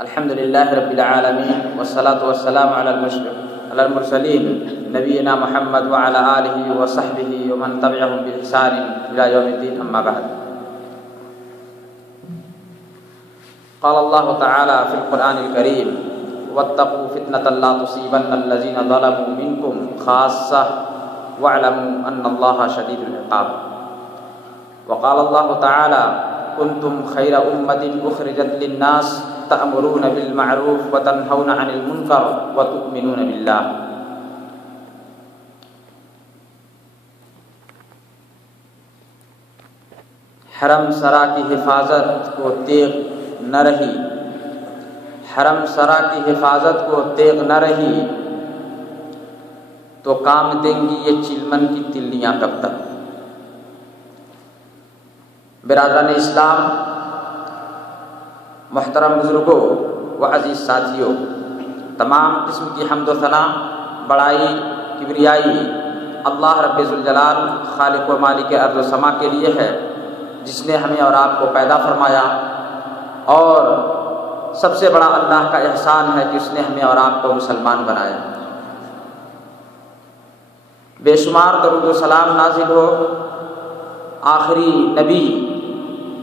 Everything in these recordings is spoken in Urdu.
الحمد للہ رب العالمین والصلاة والسلام علی المرسلین نبینا محمد وعلی آلہ وصحبہ ومن تبعهم بإحسان الی یوم الدین، اما بعد۔ قال اللہ تعالی فی القرآن الکریم واتقوا فتنة لا تصیبن الذین ظلموا منکم خاصہ واعلموا ان اللہ شدید العقاب۔ وقال اللہ تعالی کنتم خیر امۃ اخرجت للناس تأمرون بالمعروف وتنہون عن المنکر وتؤمنون باللہ۔ حرم سرا کی حفاظت کو تیغ نہ رہی، حرم سرا کی حفاظت کو تیغ نہ رہی تو کام دیں گی یہ چلمن کی تلیاں کب تک۔ برادران اسلام، محترم بزرگوں و عزیز ساتھیوں، تمام قسم کی حمد و ثنا، بڑائی، کبریائی اللہ رب ذوالجلال خالق و مالک ارض و سما کے لیے ہے، جس نے ہمیں اور آپ کو پیدا فرمایا، اور سب سے بڑا اللہ کا احسان ہے کہ اس نے ہمیں اور آپ کو مسلمان بنایا۔ بے شمار درود و سلام نازل ہو آخری نبی،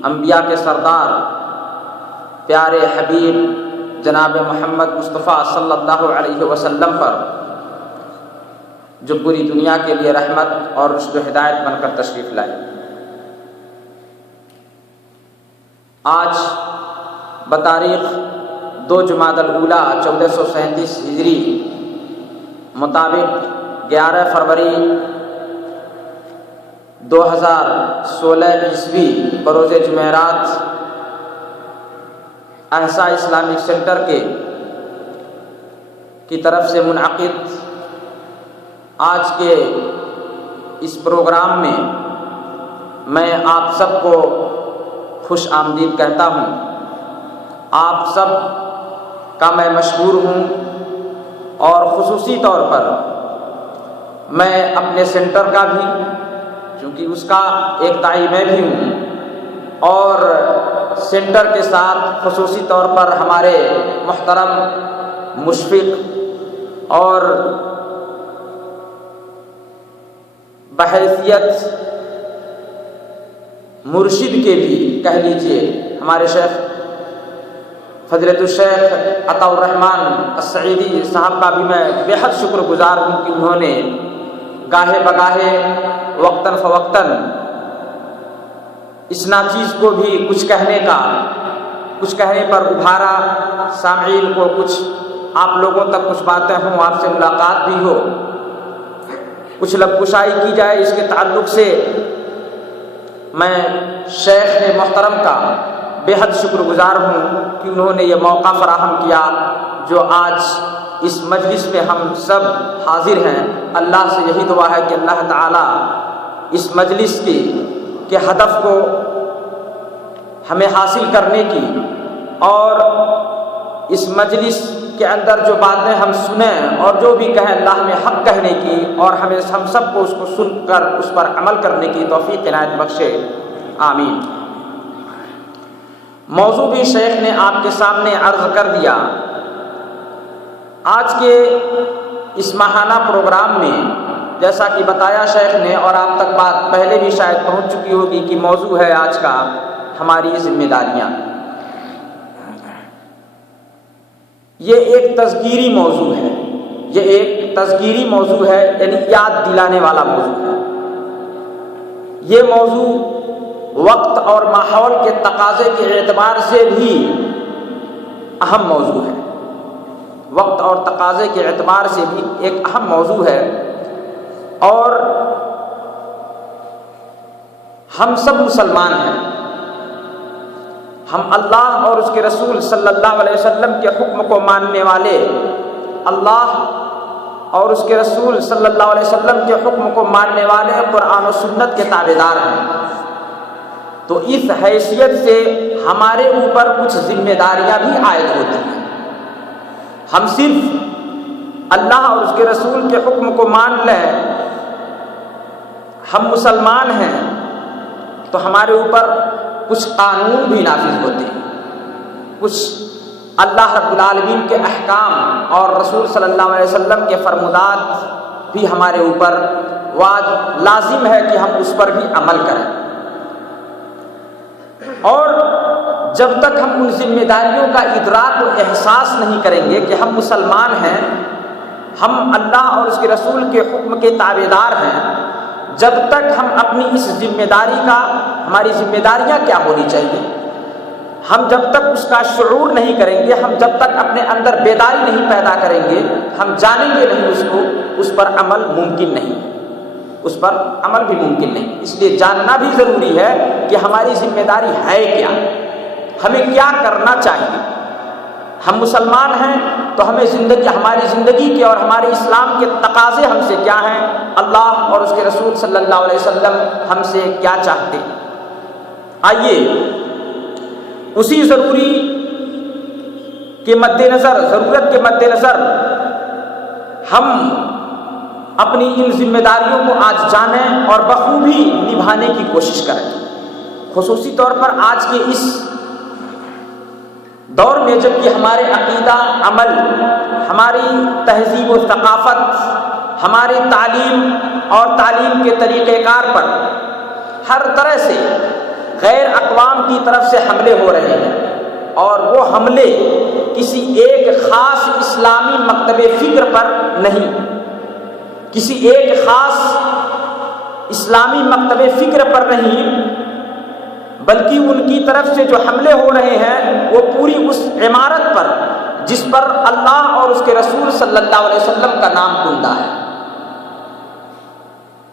انبیاء کے سردار، پیارے حبیب جناب محمد مصطفیٰ صلی اللہ علیہ وسلم پر، جو پوری دنیا کے لیے رحمت اور رشد و ہدایت بن کر تشریف لائے۔ آج بتاریخ 2 جمادی الاولیٰ 1437 ہجری مطابق 11 فروری 2016 عیسوی بروز جمعرات احسا اسلامک سینٹر کی طرف سے منعقد آج کے اس پروگرام میں میں آپ سب کو خوش آمدید کہتا ہوں۔ آپ سب کا میں مشکور ہوں، اور خصوصی طور پر میں اپنے سینٹر کا بھی، چونکہ اس کا ایک داعی میں بھی ہوں، اور سینٹر کے ساتھ خصوصی طور پر ہمارے محترم مشفق اور بحیثیت مرشد کے بھی کہہ لیجئے ہمارے شیخ فضیلت الشیخ عطاء الرحمن السعیدی صاحب کا بھی میں بے حد شکر گزار ہوں کہ انہوں نے گاہے بگاہے وقتاً فوقتاً اس ناچیز کو بھی کچھ کہنے پر ابھارا، سامعین کو کچھ آپ لوگوں تک کچھ باتیں ہوں، آپ سے ملاقات بھی ہو، کچھ لب کشائی کی جائے۔ اس کے تعلق سے میں شیخ محترم کا بے حد شکر گزار ہوں کہ انہوں نے یہ موقع فراہم کیا، جو آج اس مجلس میں ہم سب حاضر ہیں۔ اللہ سے یہی دعا ہے کہ اللہ تعالیٰ اس مجلس کے ہدف کو ہمیں حاصل کرنے کی، اور اس مجلس کے اندر جو باتیں ہم سنیں اور جو بھی کہیں، اللہ ہمیں حق کہنے کی، اور ہم سب کو اس کو سن کر اس پر عمل کرنے کی توفیق عنایت بخشے، آمین۔ موضوع بھی شیخ نے آپ کے سامنے عرض کر دیا۔ آج کے اس ماہانہ پروگرام میں جیسا کہ بتایا شیخ نے، اور آپ تک بات پہلے بھی شاید پہنچ چکی ہوگی، کہ موضوع ہے آج کا ہماری ذمہ داریاں۔ یہ ایک تذکیری موضوع ہے، یہ ایک تذکیری موضوع ہے، یعنی یاد دلانے والا موضوع ہے۔ یہ موضوع وقت اور ماحول کے تقاضے کے اعتبار سے بھی اہم موضوع ہے، وقت اور تقاضے کے اعتبار سے بھی ایک اہم موضوع ہے، اور ہم سب مسلمان ہیں، ہم اللہ اور اس کے رسول صلی اللہ علیہ وسلم کے حکم کو ماننے والے، اللہ اور اس کے رسول صلی اللہ علیہ وسلم کے حکم کو ماننے والے قرآن و سنت کے تابعدار ہیں۔ تو اس حیثیت سے ہمارے اوپر کچھ ذمہ داریاں بھی عائد ہوتی ہیں۔ ہم صرف اللہ اور اس کے رسول کے حکم کو مان لیں، ہم مسلمان ہیں، تو ہمارے اوپر کچھ قانون بھی نافذ ہوتے ہیں، کچھ اللہ رب العالمین کے احکام اور رسول صلی اللہ علیہ وسلم کے فرمودات بھی ہمارے اوپر لازم ہے کہ ہم اس پر بھی عمل کریں، اور جب تک ہم ان ذمہ داریوں کا ادراک و احساس نہیں کریں گے کہ ہم مسلمان ہیں، ہم اللہ اور اس کے رسول کے حکم کے تابعدار ہیں، جب تک ہم اپنی اس ذمہ داری کا، ہماری ذمہ داریاں کیا ہونی چاہیے، ہم جب تک اس کا شعور نہیں کریں گے، ہم جب تک اپنے اندر بیداری نہیں پیدا کریں گے، ہم جانیں گے نہیں اس کو، اس پر عمل ممکن نہیں، اس پر عمل بھی ممکن نہیں۔ اس لیے جاننا بھی ضروری ہے کہ ہماری ذمہ داری ہے کیا، ہمیں کیا کرنا چاہیے۔ ہم مسلمان ہیں تو ہماری زندگی کے اور ہمارے اسلام کے تقاضے ہم سے کیا ہیں، اللہ اور اس کے رسول صلی اللہ علیہ وسلم ہم سے کیا چاہتے ہیں۔ آئیے اسی ضرورت کے مد نظر ہم اپنی ان ذمہ داریوں کو آج جانیں اور بخوبی نبھانے کی کوشش کریں۔ خصوصی طور پر آج کے اس دور میں جب کہ ہمارے عقیدہ، عمل، ہماری تہذیب و ثقافت، ہماری تعلیم اور تعلیم کے طریقہ کار پر ہر طرح سے غیر اقوام کی طرف سے حملے ہو رہے ہیں، اور وہ حملے کسی ایک خاص اسلامی مکتب فکر پر نہیں، کسی ایک خاص اسلامی مکتب فکر پر نہیں، بلکہ ان کی طرف سے جو حملے ہو رہے ہیں وہ پوری اس عمارت پر جس پر اللہ اور اس کے رسول صلی اللہ علیہ وسلم کا نام کندہ ہے۔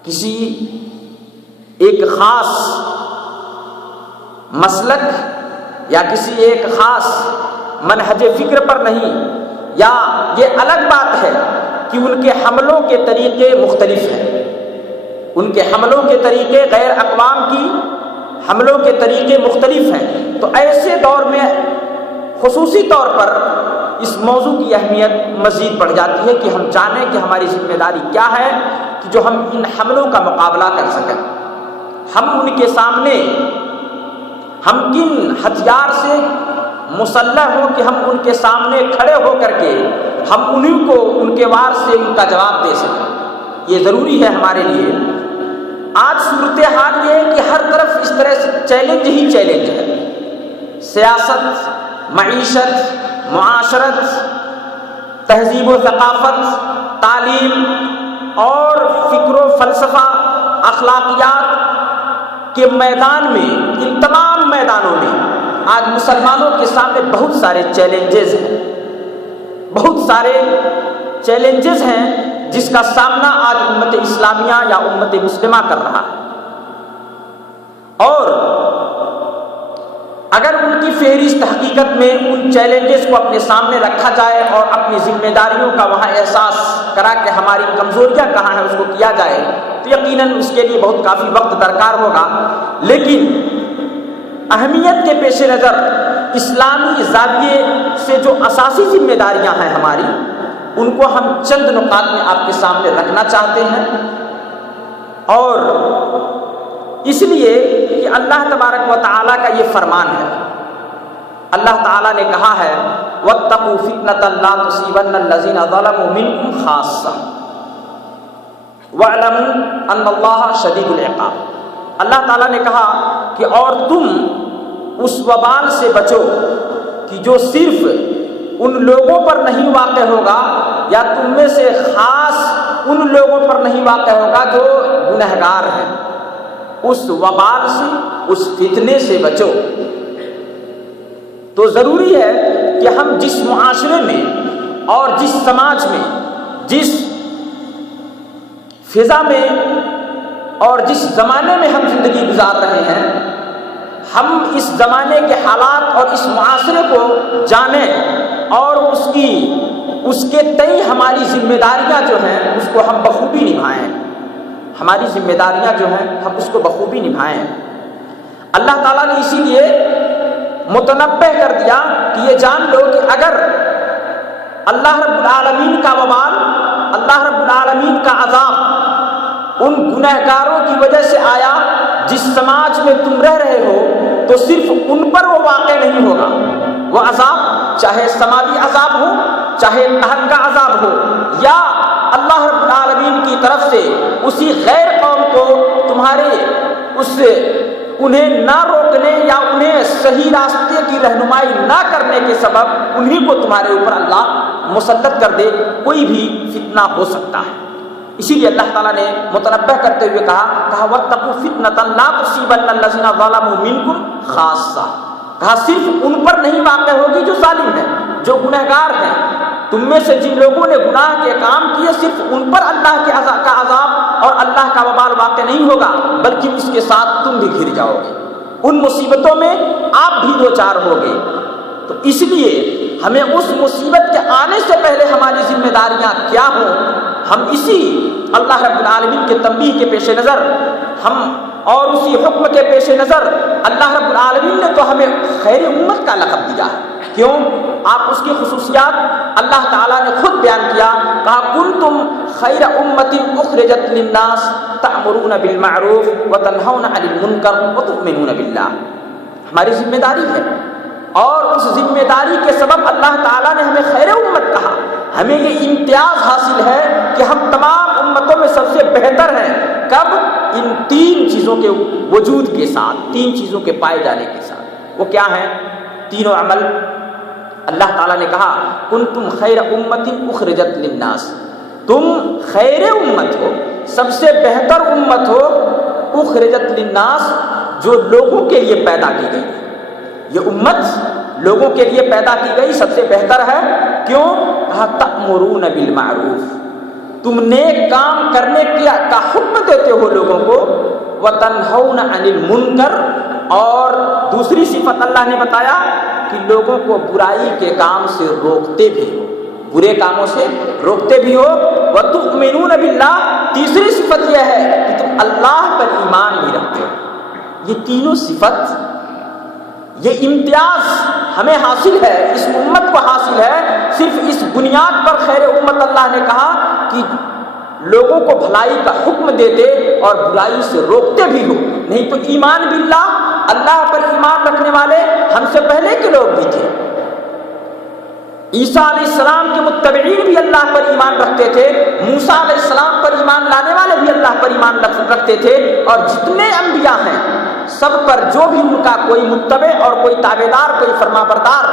کسی ایک خاص مسلک یا کسی ایک خاص منہج فکر پر نہیں، یا یہ الگ بات ہے کہ ان کے حملوں کے طریقے مختلف ہیں، ان کے حملوں کے طریقے غیر اقوام کی حملوں کے طریقے مختلف ہیں۔ تو ایسے دور میں خصوصی طور پر اس موضوع کی اہمیت مزید بڑھ جاتی ہے کہ ہم جانیں کہ ہماری ذمہ داری کیا ہے کہ جو ہم ان حملوں کا مقابلہ کر سکیں، ہم ان کے سامنے، ہم کن ہتھیار سے مسلح ہوں کہ ہم ان کے سامنے کھڑے ہو کر کے ہم انہیں کو ان کے وار سے ان کا جواب دے سکیں۔ یہ ضروری ہے ہمارے لیے۔ آج صورتحال یہ ہے کہ ہر طرف اس طرح سے چیلنج ہی چیلنج ہے، سیاست، معیشت، معاشرت، تہذیب و ثقافت، تعلیم اور فکر و فلسفہ، اخلاقیات کے میدان میں، ان تمام میدانوں میں آج مسلمانوں کے سامنے بہت سارے چیلنجز ہیں، بہت سارے چیلنجز ہیں جس کا سامنا آج امت اسلامیہ یا امت مسلمہ کر رہا ہے۔ اور اگر ان کی فہرست حقیقت میں ان چیلنجز کو اپنے سامنے رکھا جائے اور اپنی ذمہ داریوں کا وہاں احساس کرا کہ ہماری کمزوریاں کہاں ہیں اس کو کیا جائے، تو یقیناً اس کے لیے بہت کافی وقت درکار ہوگا۔ لیکن اہمیت کے پیش نظر اسلامی زاویے سے جو اساسی ذمہ داریاں ہیں ہماری، ان کو ہم چند نکات میں آپ کے سامنے رکھنا چاہتے ہیں۔ اور اس لیے کہ اللہ تبارک و تعالیٰ کا یہ فرمان ہے، اللہ تعالیٰ نے کہا ہے وَاتَّقُوا فِتْنَةً لَا تُصِيبَنَّ الَّذِينَ ظَلَمُوا مِنْكُمْ خَاصَّةً وَاعْلَمُوا أَنَّ اللَّهَ شَدِيدُ الْعِقَابِ۔ اللہ تعالیٰ نے کہا کہ اور تم اس وبال سے بچو کہ جو صرف ان لوگوں پر نہیں واقع ہوگا، یا تم میں سے خاص ان لوگوں پر نہیں واقع ہوگا جو گنہگار ہیں۔ اس وبال سے، اس فتنے سے بچو۔ تو ضروری ہے کہ ہم جس معاشرے میں اور جس سماج میں، جس فضا میں اور جس زمانے میں ہم زندگی گزار رہے ہیں، ہم اس زمانے کے حالات اور اس معاشرے کو جانیں اور اس کے تئیں ہماری ذمہ داریاں جو ہیں اس کو ہم بخوبی نبھائیں، ہماری ذمہ داریاں جو ہیں ہم اس کو بخوبی نبھائیں۔ اللہ تعالیٰ نے اسی لیے متنبہ کر دیا کہ یہ جان لو کہ اگر اللہ رب العالمین کا وبال، اللہ رب العالمین کا عذاب ان گنہگاروں کی وجہ سے آیا جس سماج میں تم رہ رہے ہو، تو صرف ان پر وہ واقع نہیں ہوگا، وہ عذاب چاہے سماوی عذاب ہو چاہے قہر کا عذاب ہو، یا اللہ رب العالمین کی طرف سے اسی غیر قوم کو تمہارے انہیں نہ روکنے یا انہیں صحیح راستے کی رہنمائی نہ کرنے کے سبب انہیں کو تمہارے اوپر اللہ مسلط کر دے، کوئی بھی فتنہ ہو سکتا ہے۔ اسی لیے اللہ تعالیٰ نے متنبہ کرتے ہوئے کہا وَاتَّقُوا فِتْنَةً لَا تُصِيبَنَّ الَّذِينَ ظَلَمُوا مِنكُمْ خَاصَّةً، کہا صرف ان پر نہیں واقع ہوگی جو ظالم ہیں، جو گنہگار ہیں، تم میں سے جن لوگوں نے گناہ کے کام کیے صرف ان پر اللہ کے کا عذاب اور اللہ کا وبال واقع نہیں ہوگا، بلکہ اس کے ساتھ تم بھی گھر جاؤ گے، ان مصیبتوں میں آپ بھی دوچار ہوگے۔ تو اس لیے ہمیں اس مصیبت کے آنے سے پہلے ہماری ذمہ داریاں کیا ہوں، ہم اسی اللہ رب العالمین کے تنبیہ کے پیش نظر اور اسی حکم کے پیش نظر اللہ رب العالمین نے تو ہمیں خیر امت کا لقب دیا ہے۔ کیوں؟ آپ اس کی خصوصیات اللہ تعالیٰ نے خود بیان کیا، کہا کنتم خیر امت اخرجت للناس تأمرون بالمعروف وتنہون عن المنکر وتؤمنون باللہ، ہماری ذمہ داری ہے، اور اس ذمہ داری کے سبب اللہ تعالیٰ نے ہمیں خیر امت کہا۔ ہمیں یہ امتیاز حاصل ہے کہ ہم تمام امتوں میں سب سے بہتر ہیں، کب؟ ان تین چیزوں کے وجود کے ساتھ، تین چیزوں کے پائے جانے کے ساتھ۔ وہ کیا ہیں تینوں عمل؟ اللہ تعالیٰ نے کہا کنتم خیر امت اخرجت للناس، تم خیر امت ہو، سب سے بہتر امت ہو، اخرجت للناس، جو لوگوں کے لیے پیدا کی گئی۔ یہ امت لوگوں کے لیے پیدا کی گئی، سب سے بہتر ہے۔ کیوں؟ کہا تأمرون بالمعروف، تم نیک کام کرنے کا حکم دیتے ہو لوگوں کو، وتنہون عن المنکر، اور دوسری صفت اللہ نے بتایا کہ لوگوں کو برائی کے کام سے روکتے بھی ہو، برے کاموں سے روکتے بھی ہو، وتؤمنون باللہ، تیسری صفت یہ ہے کہ تم اللہ پر ایمان بھی رکھتے ہو۔ یہ تینوں صفت، یہ امتیاز ہمیں حاصل ہے، اس امت کو حاصل ہے، صرف اس بنیاد پر خیر امت اللہ نے کہا کہ لوگوں کو بھلائی کا حکم دیتے اور برائی سے روکتے بھی ہو۔ نہیں تو ایمان باللہ، اللہ پر ایمان رکھنے والے ہم سے پہلے کے لوگ بھی تھے، عیسیٰ علیہ السلام کے متبعین بھی اللہ پر ایمان رکھتے تھے، موسیٰ علیہ السلام پر ایمان لانے والے بھی اللہ پر ایمان رکھتے تھے، اور جتنے انبیاء ہیں سب پر جو بھی ان کا کوئی متبع اور کوئی تابعدار، کوئی فرمانبردار،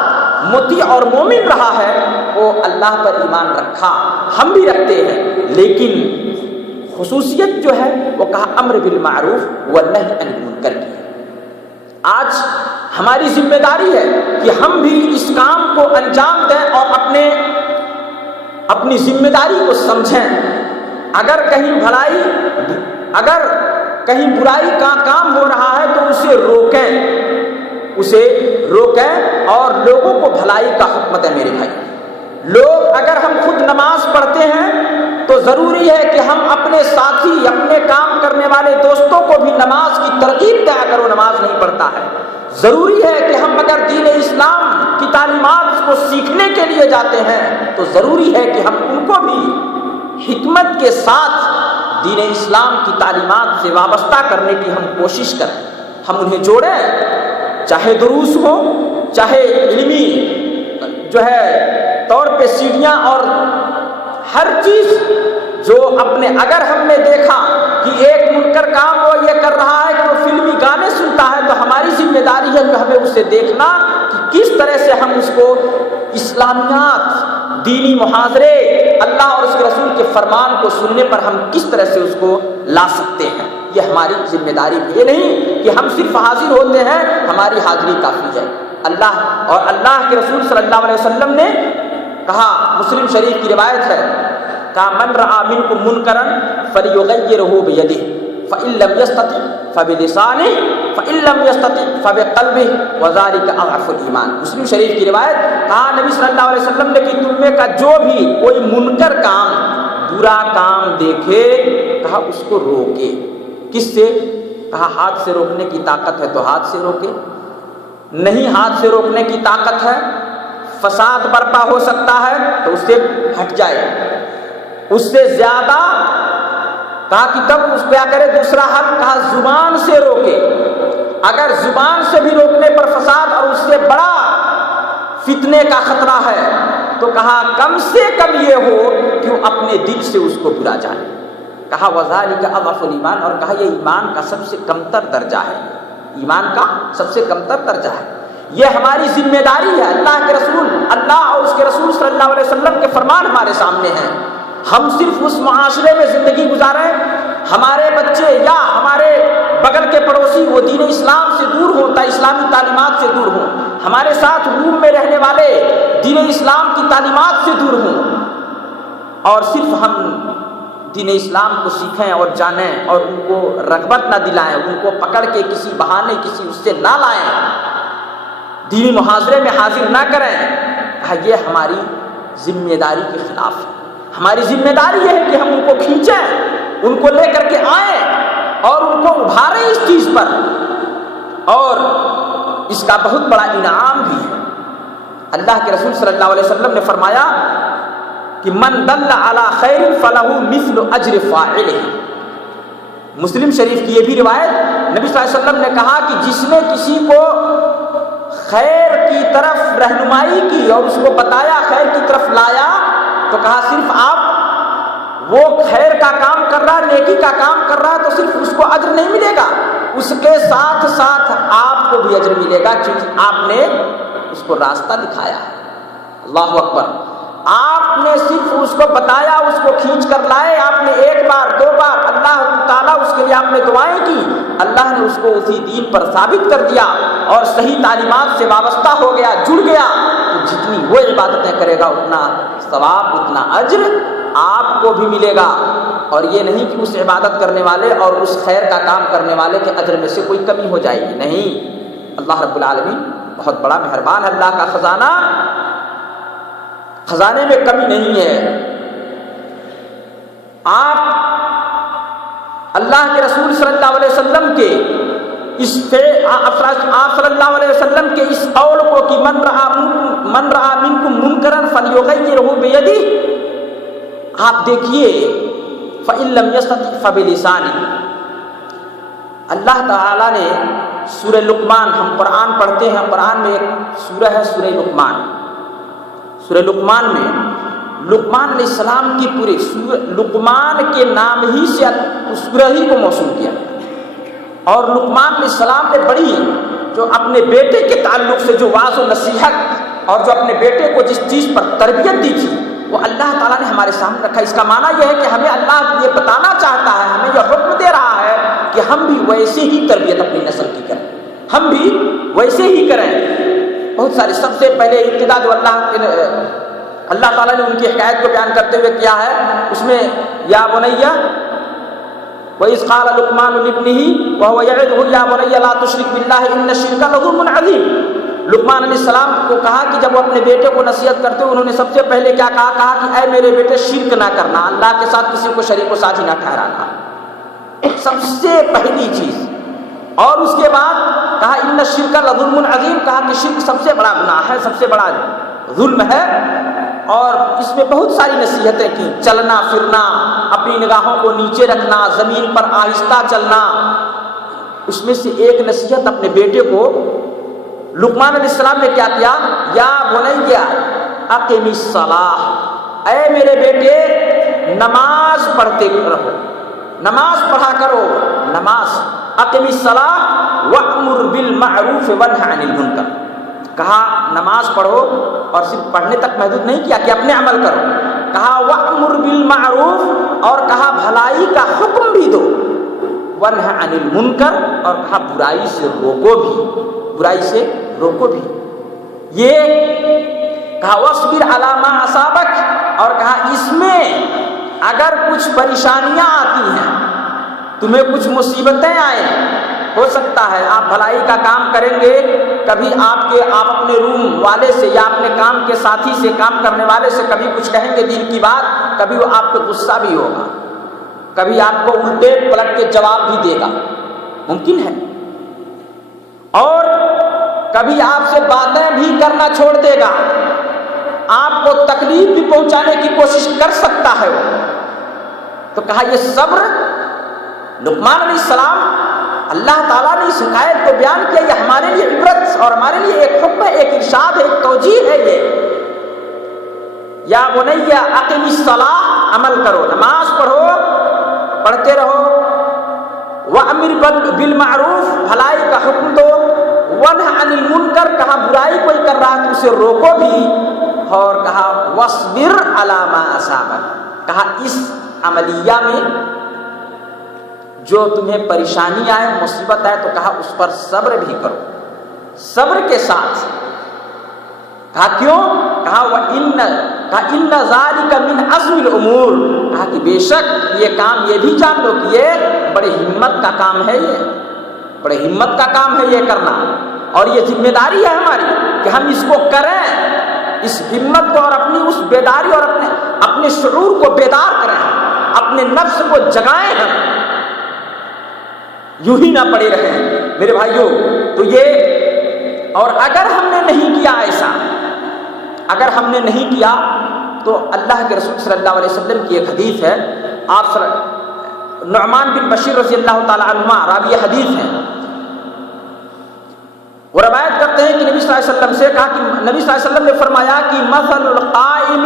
مطیع اور مومن رہا ہے، وہ اللہ پر ایمان رکھا، ہم بھی رکھتے ہیں، لیکن خصوصیت جو ہے وہ کہا امر بالمعروف والنہی عن المنکر کی۔ آج ہماری ذمہ داری ہے کہ ہم بھی اس کام کو انجام دیں اور اپنی ذمہ داری کو سمجھیں۔ اگر کہیں برائی کا کام ہو رہا ہے تو اسے روکیں اور لوگوں کو بھلائی کا حکم دیں۔ میرے بھائی، اگر ہم خود نماز پڑھتے ہیں تو ضروری ہے کہ ہم اپنے ساتھی، اپنے کام کرنے والے دوستوں کو بھی نماز کی ترغیب دیں اگر وہ نماز نہیں پڑھتا ہے۔ ضروری ہے کہ ہم اگر دین اسلام کی تعلیمات کو سیکھنے کے لیے جاتے ہیں تو ضروری ہے کہ ہم ان کو بھی حکمت کے ساتھ دین اسلام کی تعلیمات سے وابستہ کرنے کی ہم کوشش کریں، ہم انہیں جوڑیں، چاہے دروس ہو، چاہے علمی طور پہ سیڑھیاں، اور ہر چیز جو اگر ہم نے دیکھا کہ ایک منکر کام وہ یہ کر رہا ہے کہ وہ فلمی گانے سنتا ہے، تو ہماری ذمہ داری ہے کہ ہمیں اسے دیکھنا کہ کس طرح سے ہم اس کو اسلامیات، دینی محاضرے، اللہ اور اس کے رسول کے فرمان کو سننے پر ہم کس طرح سے اس کو لا سکتے ہیں۔ یہ ہماری ذمہ داری ہے، یہ نہیں کہ ہم صرف حاضر ہوتے ہیں، ہماری حاضری کافی ہے۔ اللہ کے رسول صلی اللہ علیہ وسلم نے کہا، مسلم شریف کی روایت ہے، کہا من رأى منکم منکرا فلیغیرہ بیدہ فإن لم یستطع فبلسانہ فإن لم یستطع فبقلبہ وذلک اضعف الایمان۔ مسلم شریف کی روایت، کہا نبی صلی اللہ علیہ وسلم نے کہ تم میں کا جو بھی کوئی منکر کام، برا کام دیکھے، کہا اس کو روکے۔ کس سے؟ کہا ہاتھ سے روکنے کی طاقت ہے تو ہاتھ سے روکے، نہیں ہاتھ سے روکنے کی طاقت ہے، فساد برپا ہو سکتا ہے تو اس سے ہٹ جائے، اس سے زیادہ، کہا کہ تب اس کیا کرے؟ دوسرا حل، کہا زبان سے روکے۔ اگر زبان سے بھی روکنے پر فساد اور اس سے بڑا فتنے کا خطرہ ہے تو کہا کم سے کم یہ ہو کہ وہ اپنے دل سے اس کو برا جانے. کہا وذالک اضعف الایمان، اور کہا یہ ایمان کا سب سے کمتر درجہ ہے، ایمان کا سب سے کمتر درجہ ہے. یہ ہماری ذمہ داری ہے. اللہ اور اس کے رسول صلی اللہ علیہ وسلم کے فرمان ہمارے سامنے ہیں. ہم صرف اس معاشرے میں زندگی گزاریں، ہمارے بچے یا ہمارے بغل کے پڑوسی وہ دین اسلام سے دور ہوں، اسلامی تعلیمات سے دور ہوں، ہمارے ساتھ روم میں رہنے والے دین اسلام کی تعلیمات سے دور ہوں، اور صرف ہم دین اسلام کو سیکھیں اور جانیں اور ان کو رغبت نہ دلائیں، ان کو پکڑ کے کسی بہانے کسی اس سے نہ لائیں، دینی محاضرے میں حاضر نہ کریں. یہ ہماری ذمہ داری کے خلاف ہے. ہماری ذمہ داری یہ ہے کہ ہم ان کو کھینچیں، ان کو لے کر کے آئیں اور ان کو ابھاریں اس چیز پر. اور اس کا بہت بڑا انعام بھی ہے. اللہ کے رسول صلی اللہ علیہ وسلم نے فرمایا کہ من دل علی خیر فلہ مثل اجر فاعلہ. مسلم شریف کی یہ بھی روایت، نبی صلی اللہ علیہ وسلم نے کہا کہ جس نے کسی کو خیر کی طرف رہنمائی کی اور اس کو بتایا، خیر کی طرف لایا، تو کہا صرف آپ وہ خیر کا کام کر رہا، نیکی کا کام کر رہا، تو صرف اس کو اجر نہیں ملے گا، اس کے ساتھ ساتھ آپ کو بھی اجر ملے گا، کیونکہ آپ نے اس کو راستہ دکھایا ہے. اللہ اکبر. آپ نے صرف اس کو بتایا، اس کو کھینچ کر لائے، آپ نے ایک بار دو بار اللہ تعالیٰ اس کے لیے آپ نے دعائیں کی، اللہ نے اس کو اسی دین پر ثابت کر دیا اور صحیح تعلیمات سے وابستہ ہو گیا، جڑ گیا. تو جتنی وہ عبادتیں کرے گا اتنا ثواب، اتنا اجر آپ کو بھی ملے گا. اور یہ نہیں کہ اس عبادت کرنے والے اور اس خیر کا کام کرنے والے کے اجر میں سے کوئی کمی ہو جائے گی. نہیں، اللہ رب العالمین بہت بڑا مہربان. اللہ کا خزانے میں کمی نہیں ہے. آپ اللہ کے رسول صلی اللہ علیہ وسلم کے آپ صلی اللہ علیہ وسلم کے اس قول کو کہ من رأى منکم منکرا فلیغیرہ بیدہ، آپ دیکھیے فإن لم یستطع فبلسانہ. اللہ تعالیٰ نے سورہ لقمان، ہم قرآن پڑھتے ہیں، قرآن میں ایک سورہ ہے سورہ لقمان. سورہ لقمان میں لقمان علیہ السلام کی پورے لقمان کے نام ہی سے اس سورہ ہی کو موسوم کیا. اور لقمان علیہ السلام نے بڑی جو اپنے بیٹے کے تعلق سے جو واعظ و نصیحت اور جو اپنے بیٹے کو جس چیز پر تربیت دی تھی وہ اللہ تعالیٰ نے ہمارے سامنے رکھا. اس کا معنی یہ ہے کہ ہمیں اللہ یہ بتانا چاہتا ہے، ہمیں یہ حکم دے رہا ہے کہ ہم بھی ویسے ہی تربیت اپنی نسل کی کریں، ہم بھی ویسے ہی کریں. بہت ساری سب سے پہلے ابتدا جو اللہ تعالیٰ نے ان کی حکایت کو بیان کرتے ہوئے کیا ہے، اس میں یا بنیہ وَإِذْ قَالَ لُقْمَانُ لِابْنِهِ وَهُوَ يَعِظُهُ يَا بُنَيَّ لَا تُشْرِكْ بِاللَّهِ إِنَّ الشِّرْكَ لَظُلْمٌ عَظِيمٌ. لقمان علیہ السلام کو کہا کہ جب وہ اپنے بیٹے کو نصیحت کرتے انہوں نے سب سے پہلے کیا کہا کہ اے میرے بیٹے شرک نہ کرنا، اللہ کے ساتھ کسی کو شریک و ساتھی نہ ٹھہرانا، سب سے پہلی چیز. اور اس کے بعد کہا ان الشرک لظلم عظیم، کہا کہ شرک سب سے بڑا گناہ ہے، سب سے بڑا ظلم ہے. اور اس میں بہت ساری نصیحتیں کی، چلنا پھرنا، اپنی نگاہوں کو نیچے رکھنا، زمین پر آہستہ چلنا. اس میں سے ایک نصیحت اپنے بیٹے کو لقمان علیہ السلام نے کیا کیا، یا بنیہ اقم الصلاۃ، اے میرے بیٹے نماز پڑھتے رہو، نماز پڑھا کرو. نماز اقم الصلاۃ وامر بالمعروف وانہ عن المنکر. کہا نماز پڑھو، اور صرف پڑھنے تک محدود نہیں کیا کہ اپنے عمل کرو. کہا وامر بالمعروف، اور کہا بھلائی کا حکم بھی دو، وانہ عن المنکر، اور کہا برائی سے روکو بھی، برائی سے روکو بھی. یہ کہا واصبر علی ما اصابک، اور کہا اس میں اگر کچھ پریشانیاں آتی ہیں، تمہیں کچھ مصیبتیں آئیں، ہو سکتا ہے آپ بھلائی کا کام کریں گے، کبھی آپ اپنے روم والے سے یا اپنے کام کے ساتھی سے، کام کرنے والے سے کبھی کچھ کہیں گے دین کی بات، کبھی وہ آپ پہ غصہ بھی ہوگا، کبھی آپ کو الٹے پلٹ کے جواب بھی دے گا، ممکن ہے. اور کبھی آپ سے باتیں بھی کرنا چھوڑ دے گا، آپ کو تکلیف بھی پہنچانے کی کوشش کر سکتا ہے وہ. تو کہا یہ صبر. لقمان علیہ السلام اللہ تعالیٰ نے اس حکایت کو بیان کیا، یہ ہمارے لیے عبرت اور ہمارے لیے ایک حکم ہے، ایک ارشاد ہے، ایک توجیہ ہے یہ۔ یا بنی اقم الصلاۃ، عمل کرو، نماز پڑھو، پڑھتے رہو، وامر بالمعروف، بھلائی کا حکم دو، ونہ عن المنکر، کہا برائی کوئی کر رہا ہے تو اسے روکو بھی، اور کہا واصبر علی ما اصابک، کہا اس عملیہ میں جو تمہیں پریشانی آئے، مصیبت آئے، تو کہا اس پر صبر بھی کرو، صبر کے ساتھ۔ کہا کیوں؟ کہا ان ذالک من عزم الامور، کہا کہ بے شک یہ کام، یہ بھی جان لو کہ یہ بڑے ہمت کا کام ہے، یہ بڑے ہمت کا کام ہے یہ کرنا، اور یہ ذمہ داری ہے ہماری کہ ہم اس کو کریں، اس ہمت کو اور اپنی اس بیداری اور اپنے شعور کو بیدار کریں، اپنے نفس کو جگائیں، ہم یوں ہی نہ پڑے رہیں میرے بھائیوں۔ تو یہ، اور اگر ہم نے نہیں کیا ایسا، اگر ہم نے نہیں کیا تو اللہ کے رسول صلی اللہ علیہ وسلم کی ایک حدیث ہے، آپ نعمان بن بشیر رضی اللہ تعالی عنہ راوی حدیث ہیں، وہ روایت کرتے ہیں کہ نبی صلی اللہ علیہ وسلم سے کہا کہ نبی صلی اللہ علیہ وسلم نے فرمایا کہ مثل القائم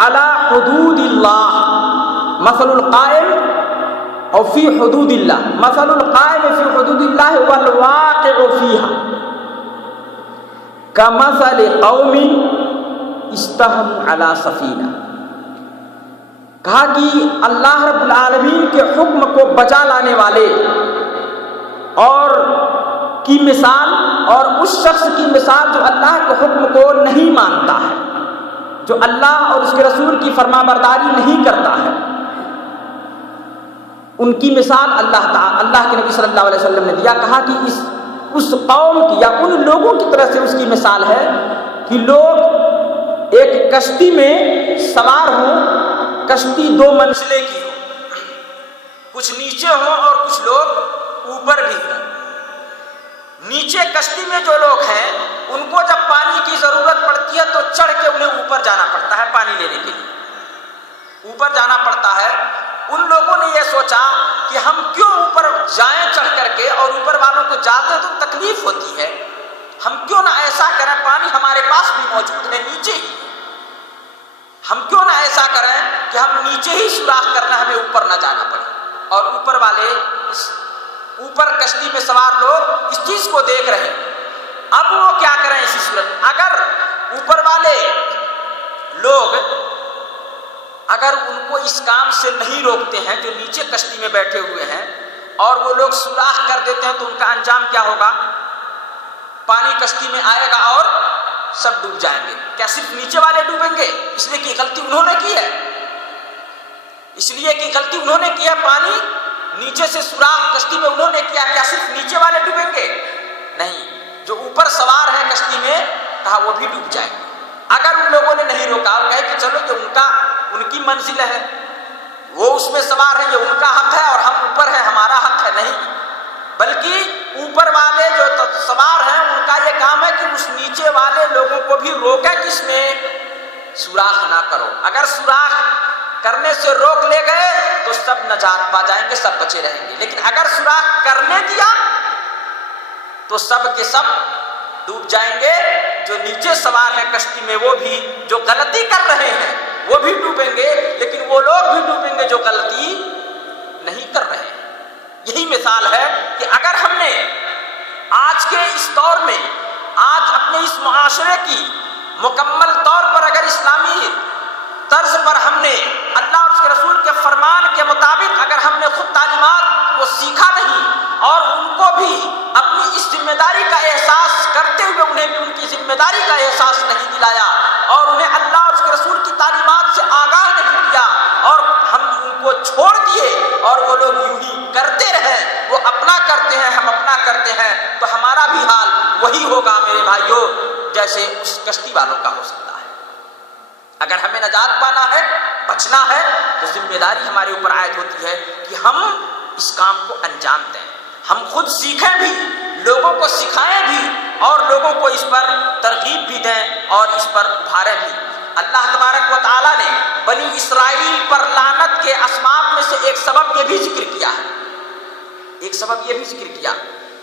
علی حدود اللہ، مثل القائم اور فی حدود اللہ، مثل القائم فی حدود اللہ والواقع فیہا کمثل قوم استہموا علی سفینہ، کہا کہ اللہ رب العالمین کے حکم کو بجا لانے والے اور کی مثال، اور اس شخص کی مثال جو اللہ کے حکم کو نہیں مانتا ہے، جو اللہ اور اس کے رسول کی فرما برداری نہیں کرتا ہے، ان کی مثال اللہ کے نبی صلی اللہ علیہ وسلم نے دیا۔ کہا کہ اس قوم کی یا ان لوگوں کی طرح سے اس کی مثال ہے کہ لوگ ایک کشتی میں سوار ہوں، کشتی 2 منزلیں کی ہو، کچھ نیچے ہوں اور کچھ لوگ اوپر بھی ہوں۔ نیچے کشتی میں جو لوگ ہیں ان کو جب پانی کی ضرورت پڑتی ہے تو چڑھ کے انہیں اوپر جانا پڑتا ہے، پانی لینے کے لیے اوپر جانا پڑتا ہے۔ ان لوگوں نے یہ سوچا کہ ہم کیوں اوپر جائیں چڑھ کر کے، اور اوپر والوں کو جاتے تو تکلیف ہوتی ہے، ہم کیوں نہ ایسا کریں، پانی ہمارے پاس بھی موجود ہے نیچے ہی، ہم کیوں نہ ایسا کریں کہ ہم نیچے ہی سوراخ کرنا، ہمیں اوپر نہ جانا پڑے۔ اور اوپر والے، اوپر کشتی میں سوار لوگ اس چیز کو دیکھ رہے ہیں۔ اب وہ کیا کریں اسی صورت، اگر اوپر والے لوگ اگر ان کو اس کام سے نہیں روکتے ہیں جو نیچے کشتی میں بیٹھے ہوئے ہیں، اور وہ لوگ سوراخ کر دیتے ہیں، تو ان کا انجام کیا ہوگا؟ پانی کشتی میں آئے گا اور سب ڈوب جائیں گے۔ کیا صرف نیچے والے ڈوبیں گے؟ اس لیے کہ غلطی انہوں نے کی ہے، اس لیے کہ غلطی انہوں نے کی ہے، پانی نیچے سے سوراخ کشتی میں انہوں نے کیا، کیا صرف نیچے والے ڈوبیں گے؟ نہیں، جو اوپر سوار ہے کشتی میں، کہا وہ بھی ڈوب جائیں گے۔ اگر ان لوگوں نے نہیں روکا اور کہے کہ چلو یہ ان کی منزل ہے، وہ اس میں سوار ہے، یہ ان کا حق ہے اور ہم اوپر ہیں، ہمارا حق ہے، نہیں، بلکہ اوپر والے جو سوار ہیں ان کا یہ کام ہے کہ اس نیچے والے لوگوں کو بھی روکے، کس میں؟ سوراخ نہ کرو۔ اگر سوراخ کرنے سے روک لے گئے تو سب نجات پا جائیں گے، سب بچے رہیں گے، لیکن اگر سوراخ کرنے دیا تو سب کے سب ڈوب جائیں گے۔ جو نیچے سوار ہیں کشتی میں وہ بھی جو غلطی کر رہے ہیں وہ بھی ڈوبیں گے، لیکن وہ لوگ بھی ڈوبیں گے جو غلطی نہیں کر رہے ہیں۔ یہی مثال ہے کہ اگر ہم نے آج کے اس دور میں، آج اپنے اس معاشرے کی مکمل طور پر اگر اسلامی طرز پر ہم نے اللہ اور اس کے رسول کے فرمان کے مطابق اگر ہم نے خود تعلیمات کو سیکھا نہیں اور ان کو بھی اپنی اس ذمہ داری کا احساس کرتے ہوئے انہیں بھی ان کی ذمہ داری کا احساس نہیں دلایا، اور انہیں اللہ اور اس کے رسول کی تعلیمات سے آگاہ نہیں کیا، اور ہم ان کو چھوڑ دیے اور وہ لوگ یوں ہی کرتے رہے، وہ اپنا کرتے ہیں ہم اپنا کرتے ہیں، تو ہمارا بھی حال وہی ہوگا میرے بھائیوں جیسے اس کشتی والوں کا ہو سکتا ہے۔ اگر ہمیں نجات پانا ہے، بچنا ہے، تو ذمہ داری ہمارے اوپر عائد ہوتی ہے کہ ہم اس کام کو انجام دیں، ہم خود سیکھیں بھی، لوگوں کو سکھائیں بھی، اور لوگوں کو اس پر ترغیب بھی دیں اور اس پر ابھاریں بھی۔ اللہ تبارک و تعالیٰ نے بنی اسرائیل پر لعنت کے اسباب میں سے ایک سبب یہ بھی ذکر کیا ہے ایک سبب یہ بھی ذکر کیا،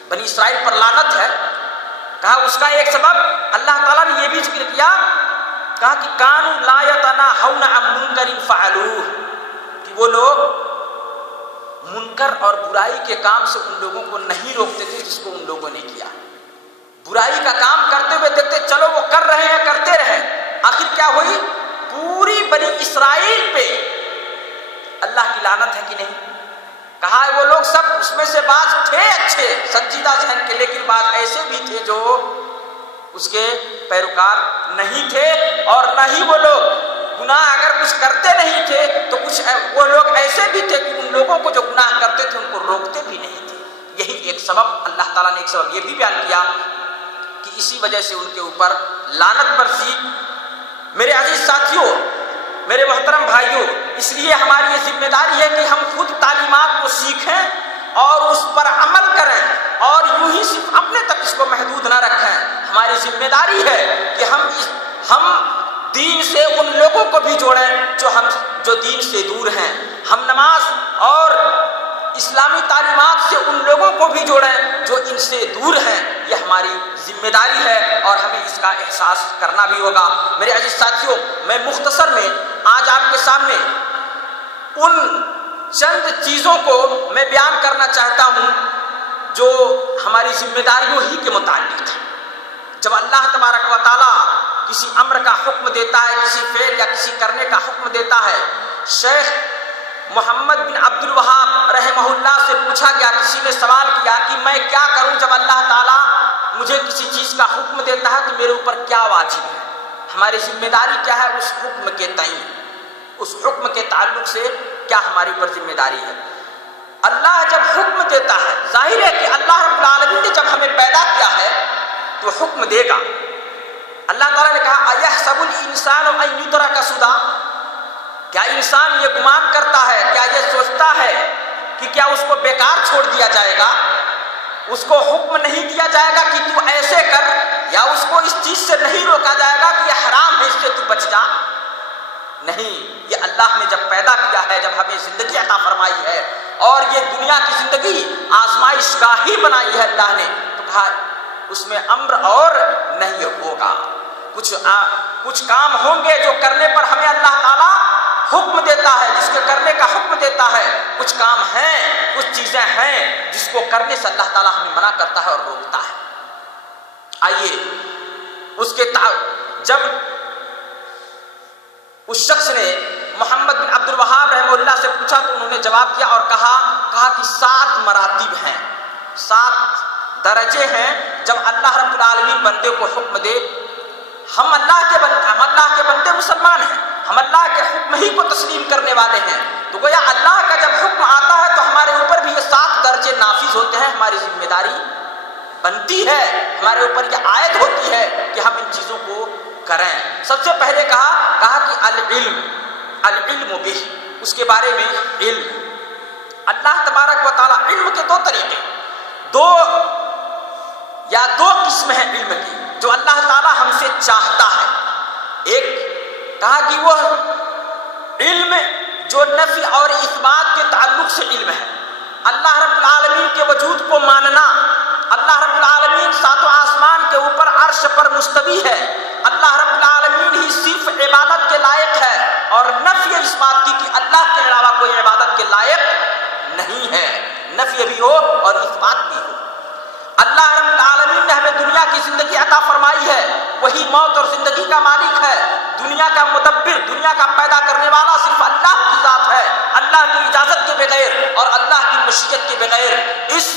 بنی اسرائیل پر لعنت ہے، کہا اس کا ایک سبب اللہ تعالیٰ نے یہ بھی ذکر کیا، کہا کہ کانوا لا یتناہون عن منکر فعلوہ، کہ وہ لوگ منکر اور برائی کے کام سے ان لوگوں کو نہیں روکتے تھے جس کو ان لوگوں نے کیا۔ برائی کا کام کرتے ہوئے دیکھتے چلو وہ کر رہے ہیں، کرتے رہے، آخر کیا ہوئی؟ پوری بنی اسرائیل پہ اللہ کی لعنت ہے کہ نہیں؟ کہا ہے وہ لوگ سب اس میں سے بعض تھے اچھے سنجیدہ ذہن کے، لیکن بعض ایسے بھی تھے جو اس کے پیروکار نہیں تھے، اور نہ ہی وہ لوگ گناہ اگر کچھ کرتے نہیں تھے تو کچھ وہ لوگ ایسے بھی تھے کہ ان لوگوں کو جو گناہ کرتے تھے ان کو روکتے بھی نہیں تھے۔ یہی ایک سبب اللہ تعالیٰ نے ایک سبب یہ بھی بیان کیا کہ اسی وجہ سے ان کے اوپر لعنت برسی۔ میرے عزیز ساتھیوں، میرے محترم بھائیوں، اس لیے ہماری یہ ذمہ داری ہے کہ ہم خود تعلیمات کو سیکھیں اور اس پر عمل کریں، اور یوں ہی صرف اپنے تک اس کو محدود نہ رکھیں۔ ہماری ذمہ داری ہے کہ ہم دین سے ان لوگوں کو بھی جوڑیں جو دین سے دور ہیں، ہم نماز اور اسلامی تعلیمات سے ان لوگوں کو بھی جوڑیں جو ان سے دور ہیں۔ یہ ہماری ذمہ داری ہے اور ہمیں اس کا احساس کرنا بھی ہوگا۔ میرے عزیز ساتھیوں، میں مختصر میں آج آپ کے سامنے ان چند چیزوں کو میں بیان کرنا چاہتا ہوں جو ہماری ذمہ داریوں ہی کے متعلق تھا۔ جب اللہ تبارک و تعالیٰ کسی امر کا حکم دیتا ہے، کسی فعل یا کسی کرنے کا حکم دیتا ہے، شیخ محمد بن عبد الوہاب رحمہ اللہ سے پوچھا گیا، کسی نے سوال کیا کہ میں کیا کروں جب اللہ تعالیٰ مجھے کسی چیز کا حکم دیتا ہے تو میرے اوپر کیا واجب ہے، ہماری ذمہ داری کیا ہے اس حکم کے تئیں، اس حکم کے تعلق سے کیا ہماری اوپر ذمہ داری ہے۔ اللہ جب حکم دیتا ہے، ظاہر ہے کہ اللہ رب العالمین نے جب ہمیں پیدا کیا ہے تو حکم دے گا۔ اللہ تعالیٰ نے کہا اَيَحْسَبُ الْإِنسَانُ أَن يُتْرَكَ سُدًى، کیا انسان یہ گمان کرتا ہے، کیا یہ سوچتا ہے کہ کیا اس کو بیکار چھوڑ دیا جائے گا، اس کو حکم نہیں دیا جائے گا کہ تو ایسے کر، یا اس کو اس چیز سے نہیں روکا جائے گا کہ یہ حرام ہے اس سے تو بچ جا؟ نہیں، یہ اللہ نے جب پیدا کیا ہے، جب ہمیں زندگی عطا فرمائی ہے اور یہ دنیا کی زندگی آزمائش گاہ ہی بنائی ہے اللہ نے، تو کہا اس میں امر اور نہیں ہوگا، کچھ کام ہوں گے جو کرنے پر ہمیں اللہ تعالیٰ حکم دیتا ہے، جس کے کرنے کا حکم دیتا ہے، کچھ کام ہیں، کچھ چیزیں ہیں جس کو کرنے سے اللہ تعالیٰ ہمیں منع کرتا ہے اور روکتا ہے۔ آئیے جب اس شخص نے محمد بن عبد الوہاب رحمہ اللہ سے پوچھا تو انہوں نے جواب دیا اور کہا کہ 7 مراتب ہیں، 7 درجے ہیں جب اللہ رب العالمین بندے کو حکم دے۔ ہم اللہ کے بندے مسلمان ہیں، ہم اللہ کے حکم ہی کو تسلیم کرنے والے ہیں، تو گویا اللہ کا جب حکم آتا ہے تو ہمارے اوپر بھی یہ 7 درجے نافذ ہوتے ہیں، ہماری ذمہ داری بنتی ہے، ہمارے اوپر یہ عائد ہوتی ہے کہ ہم ان چیزوں کو کریں۔ سب سے پہلے کہا کہ العلم بہ، اس کے بارے میں علم۔ اللہ تبارک و تعالیٰ علم کے 2 طریقے، 2 قسم ہیں علم کی جو اللہ تعالیٰ ہم سے چاہتا ہے۔ ایک کہا کہ وہ علم جو نفی اور اثبات کے تعلق سے علم ہے، اللہ رب العالمین کے وجود کو ماننا، اللہ رب العالمین 7 آسمان کے اوپر عرش پر مستوی ہے، اللہ رب العالمین ہی صرف عبادت کے لائق ہے، اور نفی اس بات کی کہ اللہ کے علاوہ کوئی عبادت کے لائق نہیں ہے، نفی بھی ہو اور اثبات بھی ہو۔ اللہ رب العالمین نے ہمیں دنیا کی زندگی عطا فرمائی ہے، وہی موت اور زندگی کا مالک ہے، دنیا کا مدبر، دنیا کا پیدا کرنے والا صرف اللہ کی ذات ہے، اللہ کی اجازت کے بغیر اور اللہ کی مشیت کے بغیر اس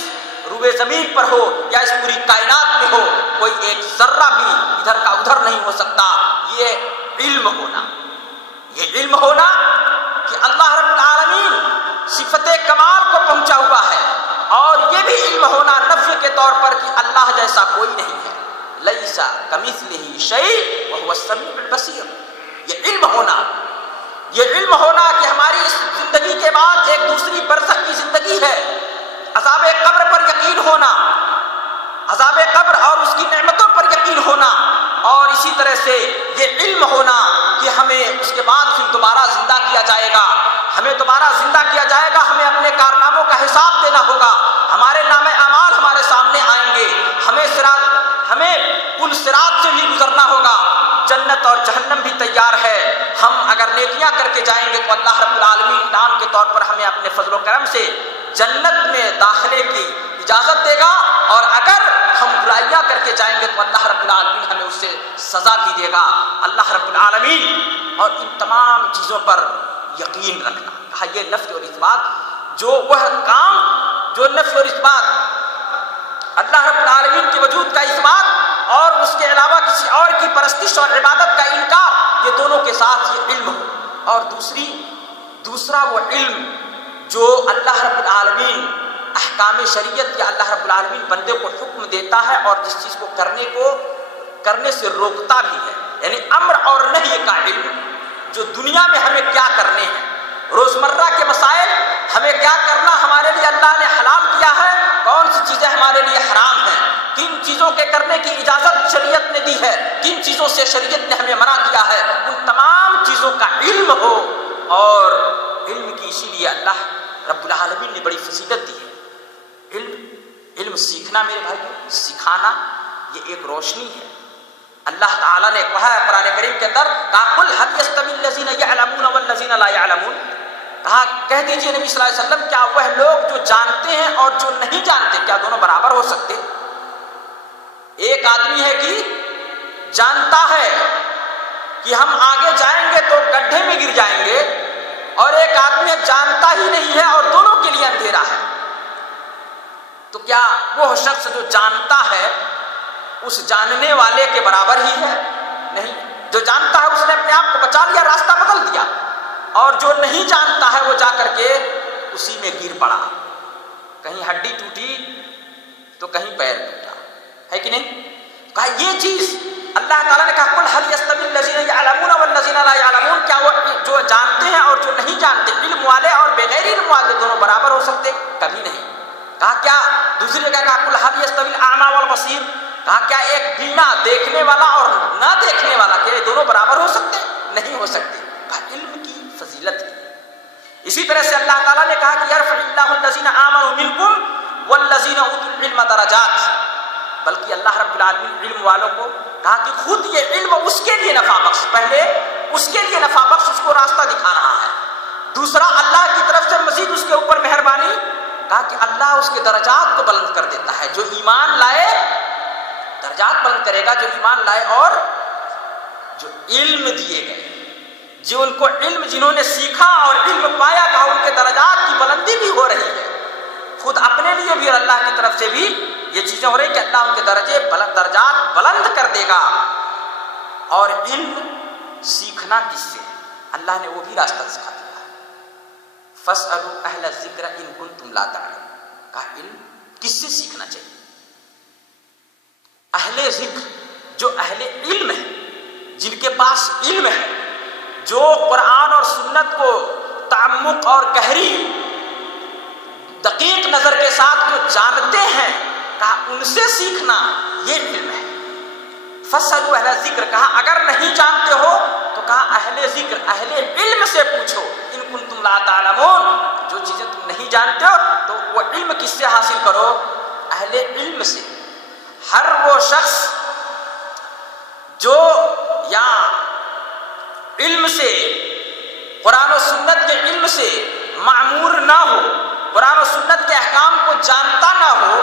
روئے زمین پر ہو یا اس پوری کائنات میں ہو کوئی ایک ذرہ بھی ادھر کا ادھر نہیں ہو سکتا۔ یہ علم ہونا کہ اللہ رب العالمین صفت کمال کو پہنچا ہوا ہے، اور یہ بھی علم ہونا نفی کے طور پر کہ اللہ جیسا کوئی نہیں ہے، لیس کمثلہ شیء وہو السمیع البصیر۔ یہ علم ہونا کہ ہماری اس زندگی کے بعد ایک دوسری برزخ کی زندگی ہے، عذاب قبر پر یقین ہونا، عذاب قبر اور اس کی نعمتوں پر یقین ہونا، اور اسی طرح سے یہ علم ہونا کہ ہمیں اس کے بعد پھر دوبارہ زندہ کیا جائے گا، ہمیں دوبارہ زندہ کیا جائے گا، ہمیں اپنے کارناموں کا حساب دینا ہوگا، ہمارے نامے اعمال ہمارے سامنے آئیں گے، ہمیں ان صراط سے بھی گزرنا ہوگا، جنت اور جہنم بھی تیار ہے۔ ہم اگر نیکیاں کر کے جائیں گے تو اللہ رب العالمین انعام کے طور پر ہمیں اپنے فضل و کرم سے جنت میں داخلے کی اجازت دے گا، اور اگر ہم برائیاں کر کے جائیں گے تو اللہ رب العالمین ہمیں اس سے سزا بھی دے گا۔ اللہ رب العالمین اور ان تمام چیزوں پر یقین رکھنا، کہا یہ نفی اور اثبات، جو وہ کام جو نفی اور اثبات، اللہ رب العالمین کے وجود کا اثبات اور اس کے علاوہ کسی اور کی پرستش اور عبادت کا انکار، یہ دونوں کے ساتھ یہ علم ہو، اور دوسرا وہ علم جو اللہ رب العالمین احکام شریعت یا اللہ رب العالمین بندے کو حکم دیتا ہے اور جس چیز کو کرنے سے روکتا بھی ہے، یعنی امر اور نہی کا علم، جو دنیا میں ہمیں کیا کرنے ہیں، روزمرہ کے مسائل، ہمیں کیا کرنا، ہمارے لیے اللہ نے حلال کیا ہے، کون سی چیزیں ہمارے لیے حرام ہیں، کن چیزوں کے کرنے کی اجازت شریعت نے دی ہے، کن چیزوں سے شریعت نے ہمیں منع کیا ہے، ان تمام چیزوں کا علم ہو۔ اور علم کی اسی لیے اللہ رب العالمین نے بڑی فضیلت دی ہے۔ علم سیکھنا میرے بھائی، سکھانا یہ ایک روشنی ہے۔ اللہ تعالیٰ نے کہا ہے قرآن کریم کے اندر، کہا قل هل يستوي الذين يعلمون والذين لا يعلمون، کہا کہہ دیجئے نبی صلی اللہ علیہ وسلم، کیا وہ لوگ جو جانتے ہیں اور جو نہیں جانتے، کیا دونوں برابر ہو سکتے؟ ایک آدمی ہے کہ جانتا ہے کہ ہم آگے جائیں گے تو گڈھے میں گر جائیں گے، اور ایک آدمی جانتا ہی نہیں ہے اور دونوں کے لیے اندھیرا ہے، تو کیا وہ شخص جو جانتا ہے اس جاننے والے کے برابر ہی ہے؟ نہیں، جو جانتا ہے اس نے اپنے آپ کو بچا لیا، راستہ بدل دیا، اور جو نہیں جانتا ہے وہ جا کر کے اسی میں گر پڑا، کہیں ہڈی ٹوٹی تو کہیں پیر ٹوٹا، ہے کہ نہیں؟ کہا یہ چیز اللہ تعالیٰ نے کہا قل هل يستوي الذين يعلمون والذين لا يعلمون، کیا وہ جو جانتے ہیں اور جو نہیں جانتے، علم والے اور بغیر علم والے دونوں برابر ہو سکتے؟ کبھی نہیں۔ کہا کیا دوسری جگہ کہا قل هل يستوي الاعمى والبصير، کہا کیا ایک بینا دیکھنے والا اور نہ دیکھنے والا، کیا یہ دونوں برابر ہو سکتے؟ نہیں ہو سکتے۔ کہا علم کی فضیلت ہے۔ اسی طرح سے اللہ تعالیٰ نے کہا کہ يرفع الله الذين آمنوا منكم والذين اوتوا العلم درجات، بلکہ اللہ رب العالمین علم والوں کو کہا کہ خود یہ علم اس کے لیے نفع بخش، پہلے اس کے لیے نفع بخش، اس کو راستہ دکھا رہا ہے، دوسرا اللہ کی طرف سے مزید اس کے اوپر مہربانی، کہا کہ اللہ اس کے درجات کو بلند کر دیتا ہے، جو ایمان لائے درجات بلند کرے گا، جو ایمان لائے اور جو علم دیے گئے، جو ان کو علم جنہوں نے سیکھا اور علم پایا، کہا ان کے درجات کی بلندی بھی ہو رہی ہے، خود اپنے لیے بھی اور اللہ کی طرف سے بھی یہ چیزیں ہو رہی کہ اللہ ان کے درجات بلند کر دے گا۔ اور علم سیکھنا کس سے؟ اللہ نے وہ بھی راستہ سکھا دیا ہے، فاسألوا اہل الذکر ان کنتم لا تعلمون، کہا علم کس سے سیکھنا چاہیے؟ اہل ذکر، جو اہل علم ہے، جن کے پاس علم ہے، جو قرآن اور سنت کو تعمق اور گہری دقیق نظر کے ساتھ جو جانتے ہیں، کہا ان سے سیکھنا یہ علم ہے۔ فاسألوا اہل ذکر، کہا اگر نہیں جانتے ہو تو کہا اہل ذکر، اہل علم سے پوچھو، ان کنتم لا تعلمون، جو چیزیں تم نہیں جانتے ہو تو وہ علم کس سے حاصل کرو؟ اہل علم سے۔ ہر وہ شخص جو یا علم سے، قرآن و سنت کے علم سے معمور نہ ہو، قرآن و سنت کے احکام کو جانتا نہ ہو،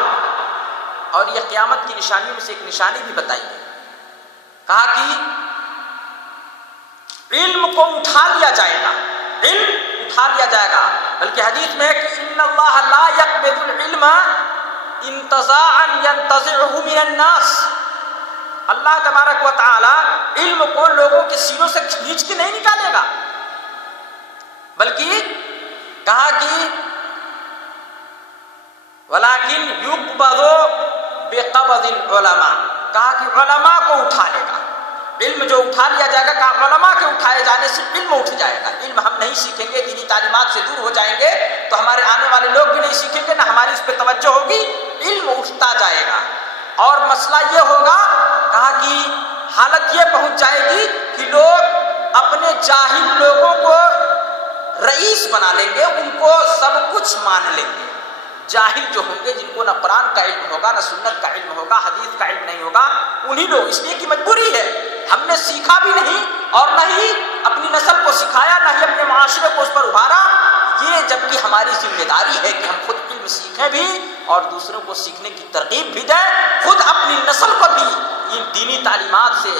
اور یہ قیامت کی نشانیوں میں سے ایک نشانی بھی بتائی ہے، کہا کہ علم کو اٹھا لیا جائے گا، علم اٹھا لیا جائے گا، بلکہ حدیث میں ہے کہ ان اللہ لا یقبض العلم انتزاعا ينتزعه من الناس، اللہ تبارک و تعالی علم کو لوگوں کے سینوں سے کھینچ کے نہیں نکالے گا، بلکہ کہا کہ ولیکن یقبض بقبض العلماء، کہا کہ علماء کو اٹھا لے گا، علم جو اٹھا لیا جائے گا، کہا علماء کے اٹھائے جانے سے علم اٹھ جائے گا۔ علم ہم نہیں سیکھیں گے، دینی تعلیمات سے دور ہو جائیں گے تو ہمارے آنے والے لوگ بھی نہیں سیکھیں گے، نہ ہماری اس پہ توجہ ہوگی، علم اٹھتا جائے گا، اور مسئلہ یہ ہوگا، کہا کہ حالت یہ پہنچ جائے گی کہ لوگ اپنے جاہل لوگوں کو رئیس بنا لیں گے، ان کو سب کچھ مان لیں گے، جاہل جو ہوں گے، جن کو نہ قرآن کا علم ہوگا، نہ سنت کا علم ہوگا، حدیث کا علم نہیں ہوگا، انہی لوگ، اس لیے کہ مجبوری ہے، ہم نے سیکھا بھی نہیں اور نہ ہی اپنی نسل کو سکھایا، نہ ہی اپنے معاشرے کو اس پر ابھارا، یہ جبکہ ہماری ذمہ داری ہے کہ ہم خود علم سیکھیں بھی اور دوسروں کو سیکھنے کی ترغیب بھی دیں، خود اپنی نسل کو بھی ان دینی تعلیمات سے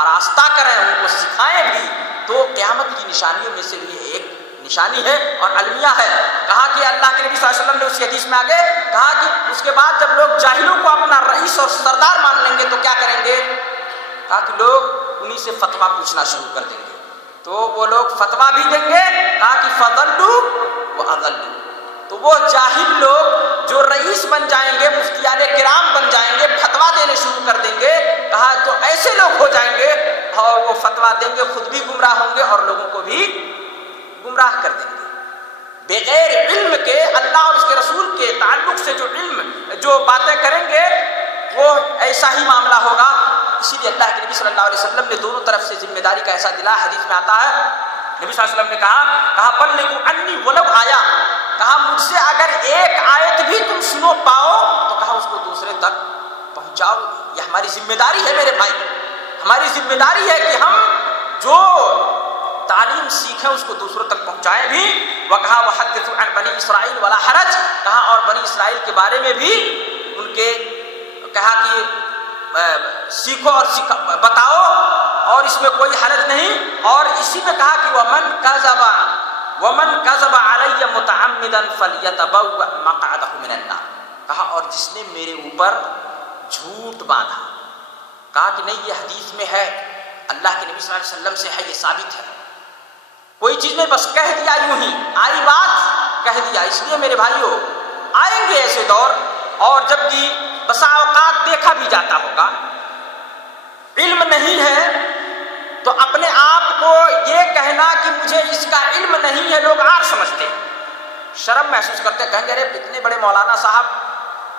آراستہ کریں، ان کو سکھائیں بھی، تو قیامت کی نشانیوں میں سے بھی ایک نشانی ہے اور المیہ ہے۔ کہا کہ اللہ کے نبی صلی اللہ علیہ وسلم نے اسی حدیث میں آگے کہا کہ اس کے بعد جب لوگ جاہلوں کو اپنا رئیس اور سردار مان لیں گے تو کیا کریں گے؟ کہا کہ لوگ انہی سے فتویٰ پوچھنا شروع کر دیں گے، تو وہ لوگ فتویٰ بھی دیں گے، کہا کہ فضلوا واضلوا، تو وہ جاہل لوگ جو رئیس بن جائیں گے، مفتیان کرام بن جائیں گے، فتویٰ دینے شروع کر دیں گے، کہا تو ایسے لوگ ہو جائیں گے اور وہ فتویٰ دیں گے، خود بھی گمراہ ہوں گے اور لوگوں کو بھی گمراہ کر دیں گے۔ بغیر علم کے اللہ اور اس کے رسول کے تعلق سے جو باتیں کریں گے وہ ایسا ہی معاملہ ہوگا۔ اسی لیے اللہ کے نبی صلی اللہ علیہ وسلم نے دونوں طرف سے ذمہ داری کا ایسا دلایا، حدیث میں آتا ہے نبی صلی اللہ علیہ وسلم نے کہا بلغوا عنی ولو آیا، کہا مجھ سے اگر ایک آیت بھی تم سنو پاؤ تو کہا اس کو دوسرے تک پہنچاؤ، یہ ہماری ذمہ داری ہے میرے بھائی، ہماری ذمہ داری ہے کہ ہم جو تعلیم سیکھیں اس کو دوسروں تک پہنچائیں بھی۔ وکہا وحدثوا عن بنی اسرائیل ولا حرج، کہا اور بنی اسرائیل کے بارے میں بھی ان کے کہا کہ سیکھو اور بتاؤ اور اس میں کوئی حرج نہیں، اور اسی میں کہا کہ ومن کذب علی متعمدا فلیتبوأ مقعدہ من النار، کہا اور جس نے میرے اوپر جھوٹ باندھا، کہا کہ نہیں یہ حدیث میں ہے، اللہ کے نبی صلی اللہ علیہ وسلم سے ہے، یہ ثابت ہے، کوئی چیز نہیں، بس کہہ دیا یوں ہی، آئی بات کہہ دیا۔ اس لیے میرے بھائیوں آئیں گے ایسے دور، اور جب کہ بسا اوقات دیکھا بھی جاتا ہوگا علم نہیں ہے تو اپنے آپ کو یہ کہنا کہ مجھے اس کا علم نہیں ہے، لوگ عار سمجھتے ہیں، شرم محسوس کرتے ہیں، کہیں گے ارے اتنے بڑے مولانا صاحب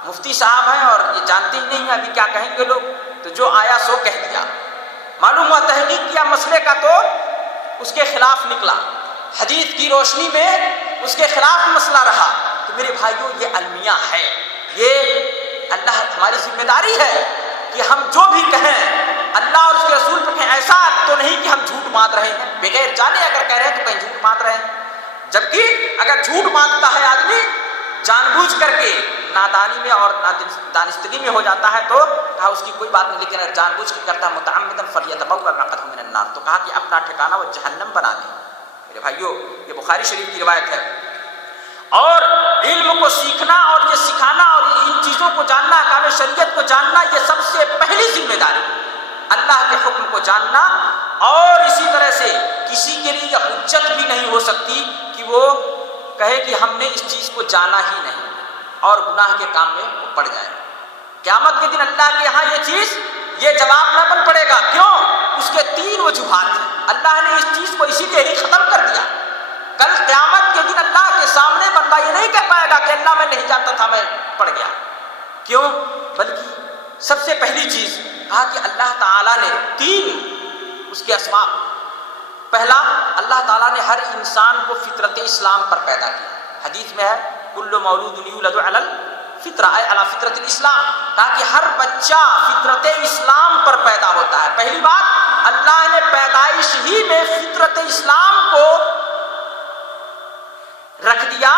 مفتی صاحب ہیں اور یہ جانتے ہی نہیں ہیں، ابھی کیا کہیں گے لوگ، تو جو آیا سو کہہ دیا، معلوم ہوا تحقیق کیا مسئلے کا تو اس کے خلاف نکلا، حدیث کی روشنی میں اس کے خلاف مسئلہ رہا۔ تو میرے بھائیوں یہ المیہ ہے، یہ اللہ ہماری ذمہ داری ہے کہ ہم جو بھی کہیں اللہ اور اس کے رسول پہ کہیں، ایسا تو نہیں کہ ہم جھوٹ باندھ رہے ہیں، بغیر جانے اگر کہہ رہے ہیں تو کہیں جھوٹ باندھ رہے ہیں، جبکہ اگر جھوٹ باندھتا ہے آدمی جان بوجھ کر کے نادانی میں اور دانستگی میں ہو جاتا ہے تو کہا اس کی کوئی بات نہیں، لیکن اگر جان بوجھ کے کرتا ہے متعمدا فلیتبوأ مقعدہ من النار، تو کہا کہ اپنا ٹھکانہ وہ جہنم بنا لے۔ میرے بھائیوں یہ بخاری شریف کی روایت ہے، اور علم کو سیکھنا اور یہ سکھانا اور ان چیزوں کو جاننا، احکام شریعت کو جاننا، یہ سب سے پہلی ذمہ داری، اللہ کے حکم کو جاننا، اور اسی طرح سے کسی کے لیے یہ حجت بھی نہیں ہو سکتی کہ وہ کہے کہ ہم نے اس چیز کو جانا ہی نہیں اور گناہ کے کام میں وہ پڑ جائے۔ قیامت کے دن اللہ کے ہاں یہ چیز یہ جواب نہ بن پڑے گا، کیوں؟ اس کے تین وجوہات ہیں، اللہ نے اس چیز کو اسی لیے ہی ختم کر دیا۔ کل قیامت کے دن اللہ کے سامنے بندہ یہ نہیں کہہ پائے گا کہ اللہ میں نہیں جانتا تھا میں پڑ گیا، کیوں؟ بلکہ سب سے پہلی چیز کہا کہ اللہ تعالیٰ نے تین اس کے اسباب، پہلا اللہ تعالیٰ نے ہر انسان کو فطرت اسلام پر پیدا کیا، حدیث میں ہے کل مولود یولد علی الفطرہ اے علی فطرت الاسلام، کہا کہ ہر بچہ فطرت اسلام پر پیدا ہوتا ہے۔ پہلی بات اللہ نے پیدائش ہی میں فطرت اسلام کو رکھ دیا،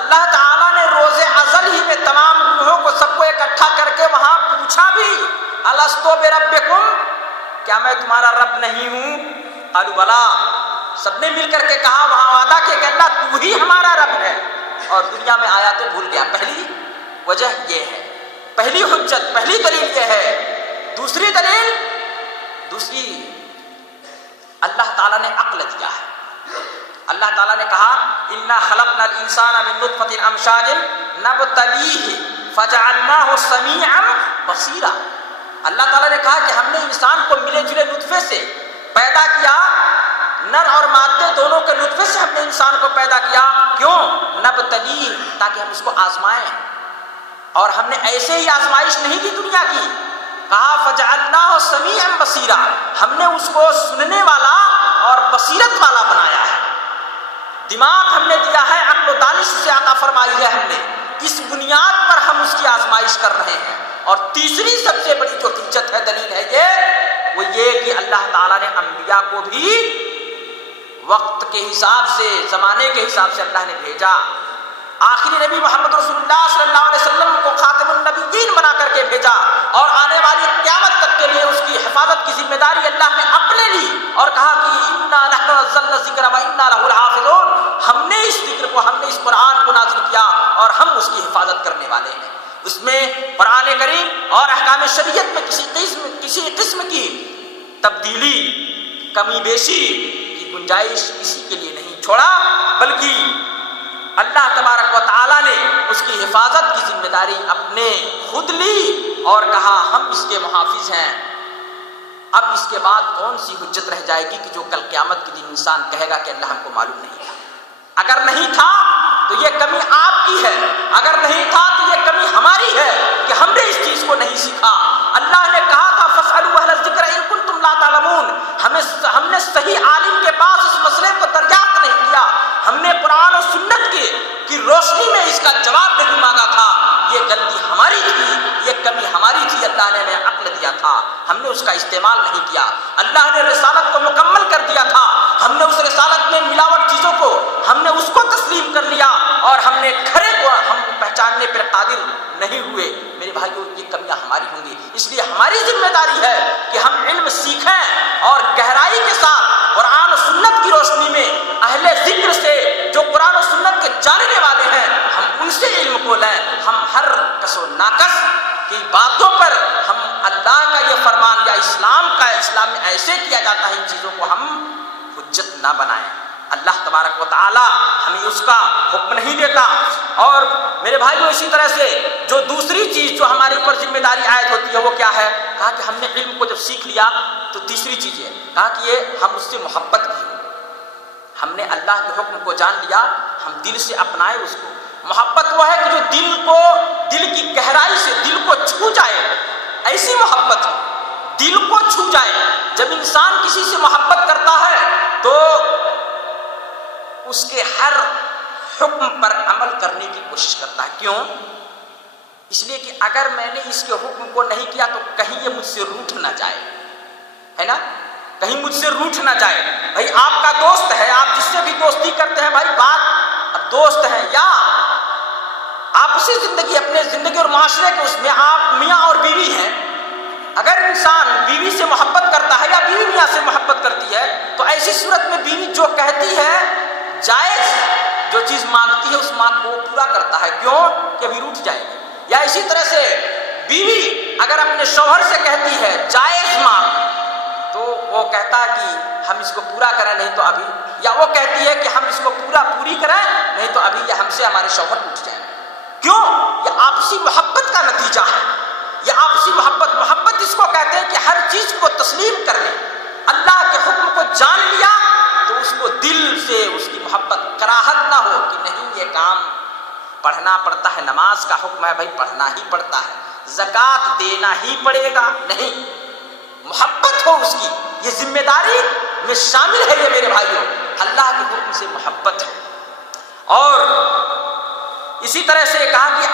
اللہ تعالیٰ نے روز ازل ہی میں تمام روحوں کو سب کو اکٹھا کر کے وہاں پوچھا بھی الستو بربکم، کیا میں تمہارا رب نہیں ہوں؟ قالوا بلا، سب نے مل کر کے کہا، وہاں وعدہ کہ اللہ تو ہی ہمارا رب ہے، اور دنیا میں آیا تو بھول گیا۔ پہلی وجہ یہ ہے، پہلی حجت، پہلی دلیل یہ ہے۔ دوسری دلیل، اللہ تعالیٰ نے عقل دیا ہے، اللہ تعالیٰ نے کہا انا خلقنا الانسان من نطفۃ امشاج نبتلیہ فجعلناہ سمیعا بصیرا، اللہ تعالیٰ نے کہا کہ ہم نے انسان کو ملے جلے نطفے سے پیدا کیا، نر اور مادے دونوں کے نطفے سے ہم نے انسان کو پیدا کیا، کیوں؟ نبتلیہ، تاکہ ہم اس کو آزمائیں، اور ہم نے ایسے ہی آزمائش نہیں دی دنیا کی، کہا فجعلناہ سمیعا بصیرا، ہم نے اس کو سننے والا اور بصیرت والا بنایا ہے، دماغ ہم نے دیا ہے، عقل و دانش سے عطا فرمائی ہے ہم نے، اس بنیاد پر ہم اس کی آزمائش کر رہے ہیں۔ اور تیسری سب سے بڑی جو حجت ہے، دلیل ہے یہ، وہ یہ کہ اللہ تعالیٰ نے انبیاء کو بھی وقت کے حساب سے، زمانے کے حساب سے اللہ نے بھیجا۔ آخری نبی محمد رسول اللہ صلی اللہ علیہ وسلم کو خاتم النبیین بنا کر کے بھیجا، اور آنے والی قیامت تک کے لیے اس کی حفاظت کی ذمہ داری اللہ نے اپنے لی، اور کہا کہ انا نحن نزلنا الذکر و انا لہ لحافظون، ہم نے اس ذکر کو، ہم نے اس قرآن کو نازل کیا اور ہم اس کی حفاظت کرنے والے ہیں۔ اس میں قرآن کریم اور احکام شریعت میں کسی قسم کی تبدیلی، کمی بیشی کی گنجائش کسی کے لیے نہیں چھوڑا، بلکہ اللہ تبارک و تعالیٰ نے اس کی حفاظت کی ذمہ داری اپنے خود لی اور کہا ہم اس کے محافظ ہیں۔ اب اس کے بعد کون سی حجت رہ جائے گی کہ جو کل قیامت کے دن انسان کہے گا کہ اللہ ہم کو معلوم نہیں تھا؟ اگر نہیں تھا تو یہ کمی آپ کی ہے، اگر نہیں تھا تو یہ کمی ہماری ہے کہ ہم نے اس چیز کو نہیں سیکھا۔ اللہ نے کہا تھا فاسألوا اہل الذکر ان کنتم لا تعلمون، ہم نے صحیح عالم کے پاس اس مسئلے کو دریافت نہیں کیا، ہم نے قرآن و سنت کی روشنی میں اس کا جواب نہیں مانگا تھا۔ یہ غلطی ہماری تھی، یہ کمی ہماری تھی، اللہ نے ہمیں عقل دیا تھا، ہم نے اس کا استعمال نہیں کیا۔ اللہ نے رسالت کو مکمل کر دیا تھا، ہم نے اس رسالت میں ملاوٹ چیزوں کو، ہم نے اس کو تسلیم کر لیا، اور ہم نے کھرے کو ہم پہچاننے پر قادر نہیں ہوئے۔ میرے بھائیو، یہ کمیاں ہماری ہوں گی، اس لیے ہماری ذمہ داری ہے کہ ہم علم سیکھیں اور گہرائی کے ساتھ قرآن و سنت کی روشنی میں اہل ذکر سے، جو قرآن و سنت کے جاننے والے ہیں، ہم ان سے علم کو لیں۔ ہم ہر کس و ناقص کی باتوں پر ہم اللہ کا یہ فرمان یا اسلام میں ایسے کیا جاتا ہے، ان چیزوں کو ہم حجت نہ بنائیں۔ اللہ تبارک و تعالی ہمیں اس کا حکم نہیں دیتا۔ اور میرے بھائیو، اسی طرح سے جو دوسری چیز جو ہمارے اوپر ذمہ داری عائد ہوتی ہے وہ کیا ہے؟ کہا کہ ہم نے علم کو جب سیکھ لیا تو تیسری چیز ہے، کہا کہ یہ ہم اس سے محبت کی، ہم نے اللہ کے حکم کو جان لیا، ہم دل سے اپنائے اس کو۔ محبت وہ ہے کہ جو دل کی گہرائی سے دل کو چھو جائے، ایسی محبت دل کو چھو جائے۔ جب انسان کسی سے محبت کرتا ہے تو اس کے ہر حکم پر عمل کرنے کی کوشش کرتا ہے۔ کیوں؟ اس لیے کہ اگر میں نے اس کے حکم کو نہیں کیا تو کہیں یہ مجھ سے روٹھ نہ جائے، ہے نا، کہیں مجھ سے روٹھ نہ جائے۔ بھائی آپ کا دوست ہے، آپ جس سے بھی دوستی کرتے ہیں، بھائی بات اب دوست ہیں، یا آپسی زندگی، اپنے زندگی اور معاشرے کے اس میں آپ میاں اور بیوی ہیں، اگر انسان بیوی سے محبت کرتا ہے یا بیوی میاں سے محبت کرتی ہے تو ایسی صورت میں بیوی جو کہتی ہے جائز، جو چیز مانگتی ہے اس مانگ کو وہ پورا کرتا ہے، کیوں کہ ابھی روٹھ جائے گی۔ یا اسی طرح سے بیوی اگر اپنے شوہر سے کہتی ہے جائز مانگ تو وہ کہتا ہے کہ ہم اس کو پورا کریں نہیں تو ابھی، یا وہ کہتی ہے کہ ہم اس کو پوری کریں نہیں تو ابھی یہ ہم سے ہمارے شوہر اٹھ جائیں۔ کیوں؟ یہ آپسی محبت کا نتیجہ ہے، یہ آپسی محبت اس کو کہتے ہیں کہ ہر چیز کو تسلیم کر لیں۔ اللہ کے حکم کو جان لیا تو اس کو دل سے اس کی محبت، کراہت نہ ہو کہ نہیں یہ کام پڑھنا پڑتا ہے، نماز کا حکم ہے بھائی پڑھنا ہی پڑتا ہے، زکوٰۃ دینا ہی پڑے گا، نہیں، محبت ہو اس کی، یہ ذمہ داری میں شامل ہے۔ یہ میرے بھائیوں، اللہ کے حکم سے محبت ہے۔ اور اسی طرح سے کہا کہ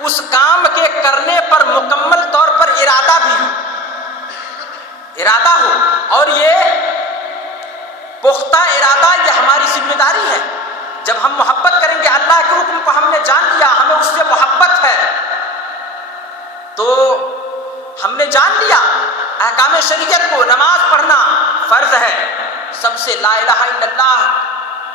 اس کام کے کرنے پر مکمل طور پر ارادہ بھی ہو، ارادہ ہو، اور یہ پختہ ارادہ یہ ہماری ذمہ داری ہے۔ جب ہم محبت کریں گے، اللہ کے حکم کو ہم نے جان لیا، ہمیں اس سے محبت ہے، تو ہم نے جان لیا احکام شریعت کو، نماز پڑھنا فرض ہے، سب سے لا الہ الا اللہ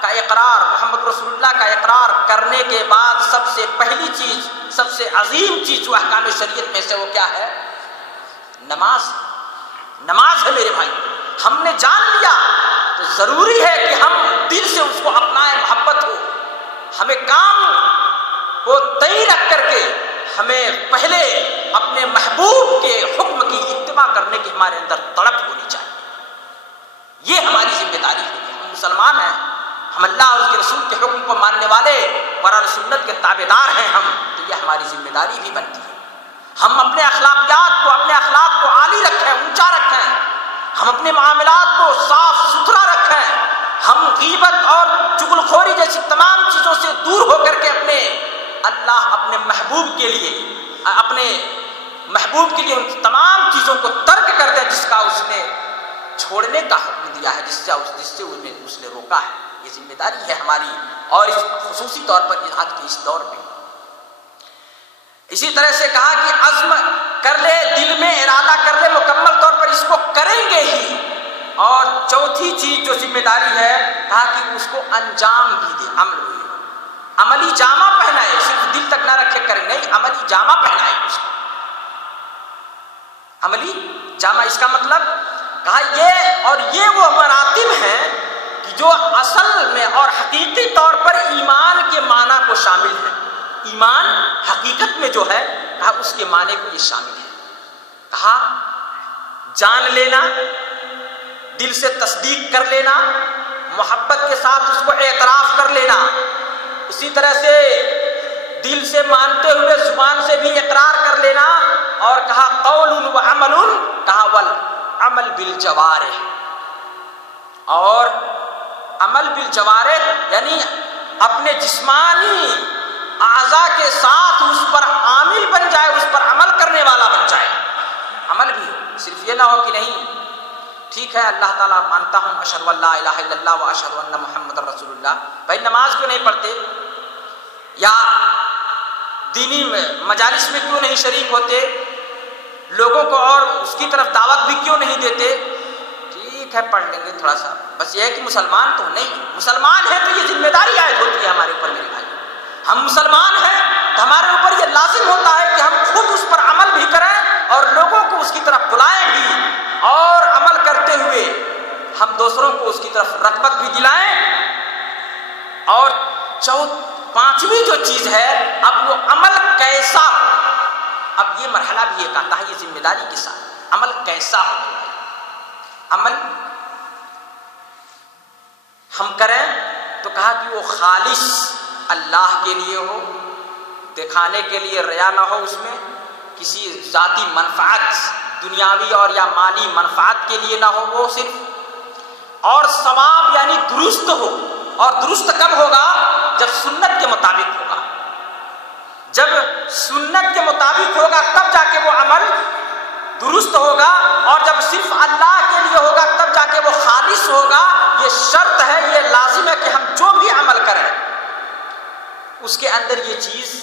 کا اقرار، محمد رسول اللہ کا اقرار کرنے کے بعد سب سے پہلی چیز، سب سے عظیم چیز جو احکام شریعت میں سے وہ کیا ہے؟ نماز ہے میرے بھائی۔ ہم نے جان لیا تو ضروری ہے کہ ہم دل سے اس کو اپنائیں، محبت ہو، ہمیں کام کو طے رکھ کر کے ہمیں پہلے اپنے محبوب کے حکم کی اتباع کرنے کی ہمارے اندر تڑپ ہونی چاہیے۔ یہ ہماری ذمہ داری ہے کہ ہم مسلمان ہیں، ہم اللہ اور اس کے رسول کے حکم کو ماننے والے، قرآن سنت کے تابع دار ہیں ہم، تو یہ ہماری ذمہ داری بھی بنتی ہے۔ ہم اپنے اخلاق کو عالی رکھیں، اونچا رکھیں، ہم اپنے معاملات کو صاف ستھرا رکھیں، ہم غیبت اور چغل خوری جیسی تمام چیزوں سے دور ہو کر کے اپنے اللہ اپنے محبوب کے لیے ان تمام چیزوں کو ترک کر دے جس کا اس نے چھوڑنے کا حکم دیا ہے، جس سے اس نے روکا ہے۔ یہ ذمہ داری ہے ہماری، اور اس خصوصی طور پر جہاد کے اس دور میں۔ اسی طرح سے کہا کہ عزم کر لے، دل میں ارادہ کر لے، مکمل طور پر اس کو کریں گے ہی۔ اور چوتھی چیز جو ذمہ داری ہے، کہا کہ اس کو انجام بھی دے، عملی جامہ پہنائے، صرف دل تک نہ رکھے کریں، نہیں، عملی جامہ پہنائے اس کو۔ عملی جامہ، اس کا مطلب کہا یہ وہ مراتب ہیں کہ جو اصل میں اور حقیقی طور پر ایمان کے معنی کو شامل ہے۔ ایمان حقیقت میں جو ہے، کہا اس کے معنی کو یہ شامل ہے۔ کہا جان لینا، دل سے تصدیق کر لینا، محبت کے ساتھ اس کو اعتراف کر لینا، اسی طرح سے دل سے مانتے ہوئے زبان سے بھی اقرار کر لینا، اور کہا قول و عمل، کہا والعمل بالجوارح، اور عمل بالجوارح یعنی اپنے جسمانی اعضاء کے ساتھ اس پر عامل بن جائے، اس پر عمل کرنے والا بن جائے۔ عمل بھی صرف یہ نہ ہو کہ نہیں ٹھیک ہے اللہ تعالیٰ مانتا ہوں، اشہد ان لا الہ الا اللہ و اشہد ان محمد رسول اللہ، بھائی نماز کیوں نہیں پڑھتے، یا دینی مجالس میں کیوں نہیں شریک ہوتے، لوگوں کو اور اس کی طرف دعوت بھی کیوں نہیں دیتے، ٹھیک ہے پڑھ لیں گے تھوڑا سا، بس یہ ہے کہ مسلمان تو نہیں، مسلمان ہے تو یہ ذمہ داری عائد ہوتی ہے ہمارے اوپر میرے بھائی، ہم مسلمان ہیں تو ہمارے اوپر یہ لازم ہوتا ہے کہ ہم خود اس پر عمل بھی کریں اور لوگوں کو اس کی طرف بلائیں بھی، اور عمل کرتے ہوئے ہم دوسروں کو اس کی طرف رغبت بھی دلائیں۔ اور پانچویں جو چیز ہے، اب وہ عمل کیسا ہو، اب یہ مرحلہ بھی ایک آتا ہے یہ ذمہ داری کے ساتھ، عمل کیسا ہو، عمل ہم کریں تو کہا کہ وہ خالص اللہ کے لیے ہو، دکھانے کے لیے ریا نہ ہو، اس میں کسی ذاتی منفعت دنیاوی اور یا مالی منفعت کے لیے نہ ہو وہ صرف، اور ثواب یعنی درست ہو، اور درست کب ہوگا، جب سنت کے مطابق ہوگا، جب سنت کے مطابق ہوگا تب جا کے وہ عمل درست ہوگا، اور جب صرف اللہ کے لیے ہوگا تب جا کے وہ خالص ہوگا۔ یہ شرط ہے، یہ لازم ہے کہ ہم جو بھی عمل کریں اس کے اندر یہ چیز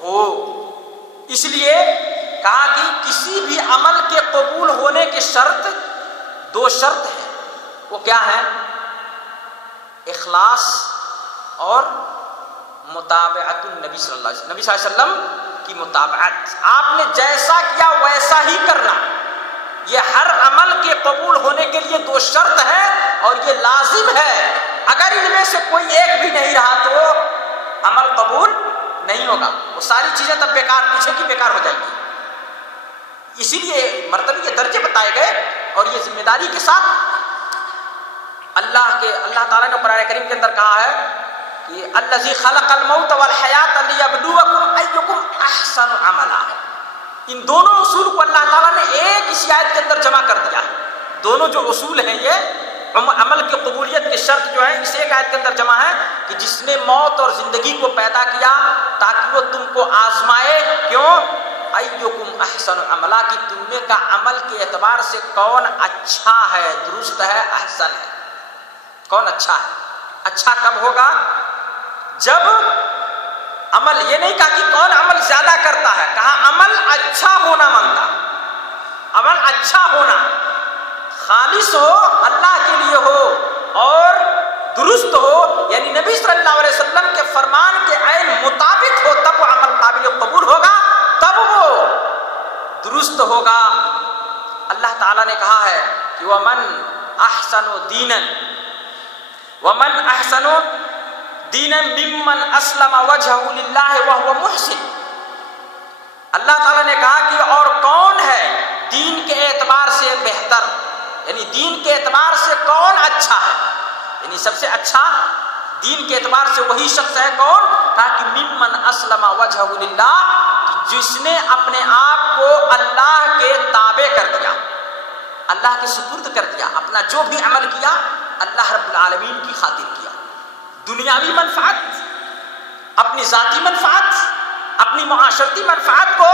ہو۔ اس لیے کہا کہ کسی بھی عمل کے قبول ہونے کے شرط، دو شرط ہیں، وہ کیا ہیں، اخلاص اور متابعت النبی صلی اللہ علیہ وسلم، نبی صلی اللہ علیہ وسلم کی متابعت، آپ نے جیسا کیا ویسا ہی کرنا، یہ ہر عمل کے قبول ہونے کے لیے دو شرط ہے، اور یہ لازم ہے، اگر ان میں سے کوئی ایک بھی نہیں رہا تو عمل قبول نہیں ہوگا، وہ ساری چیزیں تب بیکار، پیچھے کی بیکار ہو جائیں گی۔ اسی لیے مرتبہ یہ درجے بتائے گئے، اور یہ ذمہ داری کے ساتھ اللہ تعالیٰ نے قرآن کریم کے اندر کہا ہے کہ الذی خلق الموت والحیات لیبلوکم ایکم احسن عملا، ان دونوں اصول کو اللہ تعالیٰ نے ایک اسی آیت کے اندر جمع کر دیا ہے۔ دونوں جو اصول ہیں، یہ عمل کی قبولیت کے شرط جو ہیں، اس ایک آیت کے اندر جمع ہے کہ جس نے موت اور زندگی کو پیدا کیا تاکہ وہ تم کو آزمائے، کیوں، ایکم احسن عملا، کہ تم میں کا عمل کے اعتبار سے کون اچھا ہے، درست ہے، احسن ہے، کون اچھا ہے۔ اچھا کب ہوگا، جب عمل، یہ نہیں کہا کہ کون عمل زیادہ کرتا ہے، کہا عمل اچھا ہونا مانگتا، عمل اچھا ہونا، خالص ہو، اللہ کے لیے ہو اور درست ہو، یعنی نبی صلی اللہ علیہ وسلم کے فرمان کے عین مطابق ہو، تب وہ عمل قابل قبول ہوگا، تب وہ درست ہوگا۔ اللہ تعالیٰ نے کہا ہے کہ وَمَنْ أَحْسَنُ دِينًا وَمَنْ أَحْسَنُ دِينًا مِمَّنْ أَسْلَمَ وَجْهَهُ لِلَّهِ وَهُوَ مُحْسِنٌ، اللہ تعالیٰ نے کہا کہ اور کون ہے دین کے اعتبار سے بہتر، یعنی دین کے اعتبار سے کون اچھا ہے، یعنی سب سے اچھا دین کے اعتبار سے وہی شخص ہے، کون، کہا کہ ممن اسلم وجہہ للہ، جس نے اپنے آپ کو اللہ کے تابع کر دیا، اللہ کے سپرد کر دیا، اپنا جو بھی عمل کیا اللہ رب العالمین کی خاطر کیا، دنیاوی منفعت اپنی ذاتی منفعت، اپنی معاشرتی منفعت کو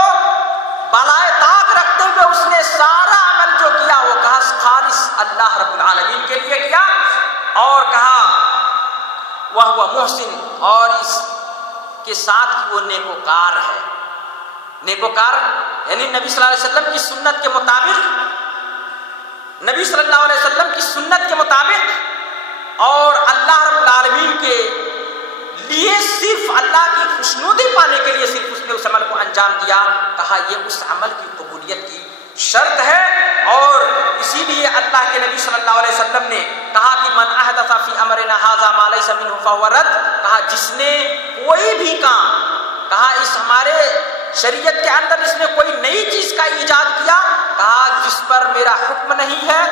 بالائے طاق رکھتے ہوئے اس نے سارا عمل جو کیا وہ کہا خالص اللہ رب العالمین کے لیے کیا، اور کہا وہ محسن، اور اس کے ساتھ وہ نیکوکار ہے۔ نیکوکار یعنی نبی صلی اللہ علیہ وسلم کی سنت کے مطابق، نبی صلی اللہ علیہ وسلم کی سنت کے مطابق اور اللہ رب العالمین کے لیے صرف اللہ کی خوشنودی پانے کے لیے صرف اس نے اس عمل کو انجام دیا۔ کہا یہ اس عمل کی قبولیت کی شرط ہے، اور اسی لیے اللہ کے نبی صلی اللہ علیہ وسلم نے کہا کہ من احدث فی امرنا ھذا ما لیس منہ فہو رد، کہا جس نے کوئی بھی کام، کہا اس ہمارے شریعت کے اندر اس نے کوئی نئی چیز کا ایجاد کیا، کہا جس پر میرا حکم نہیں ہے،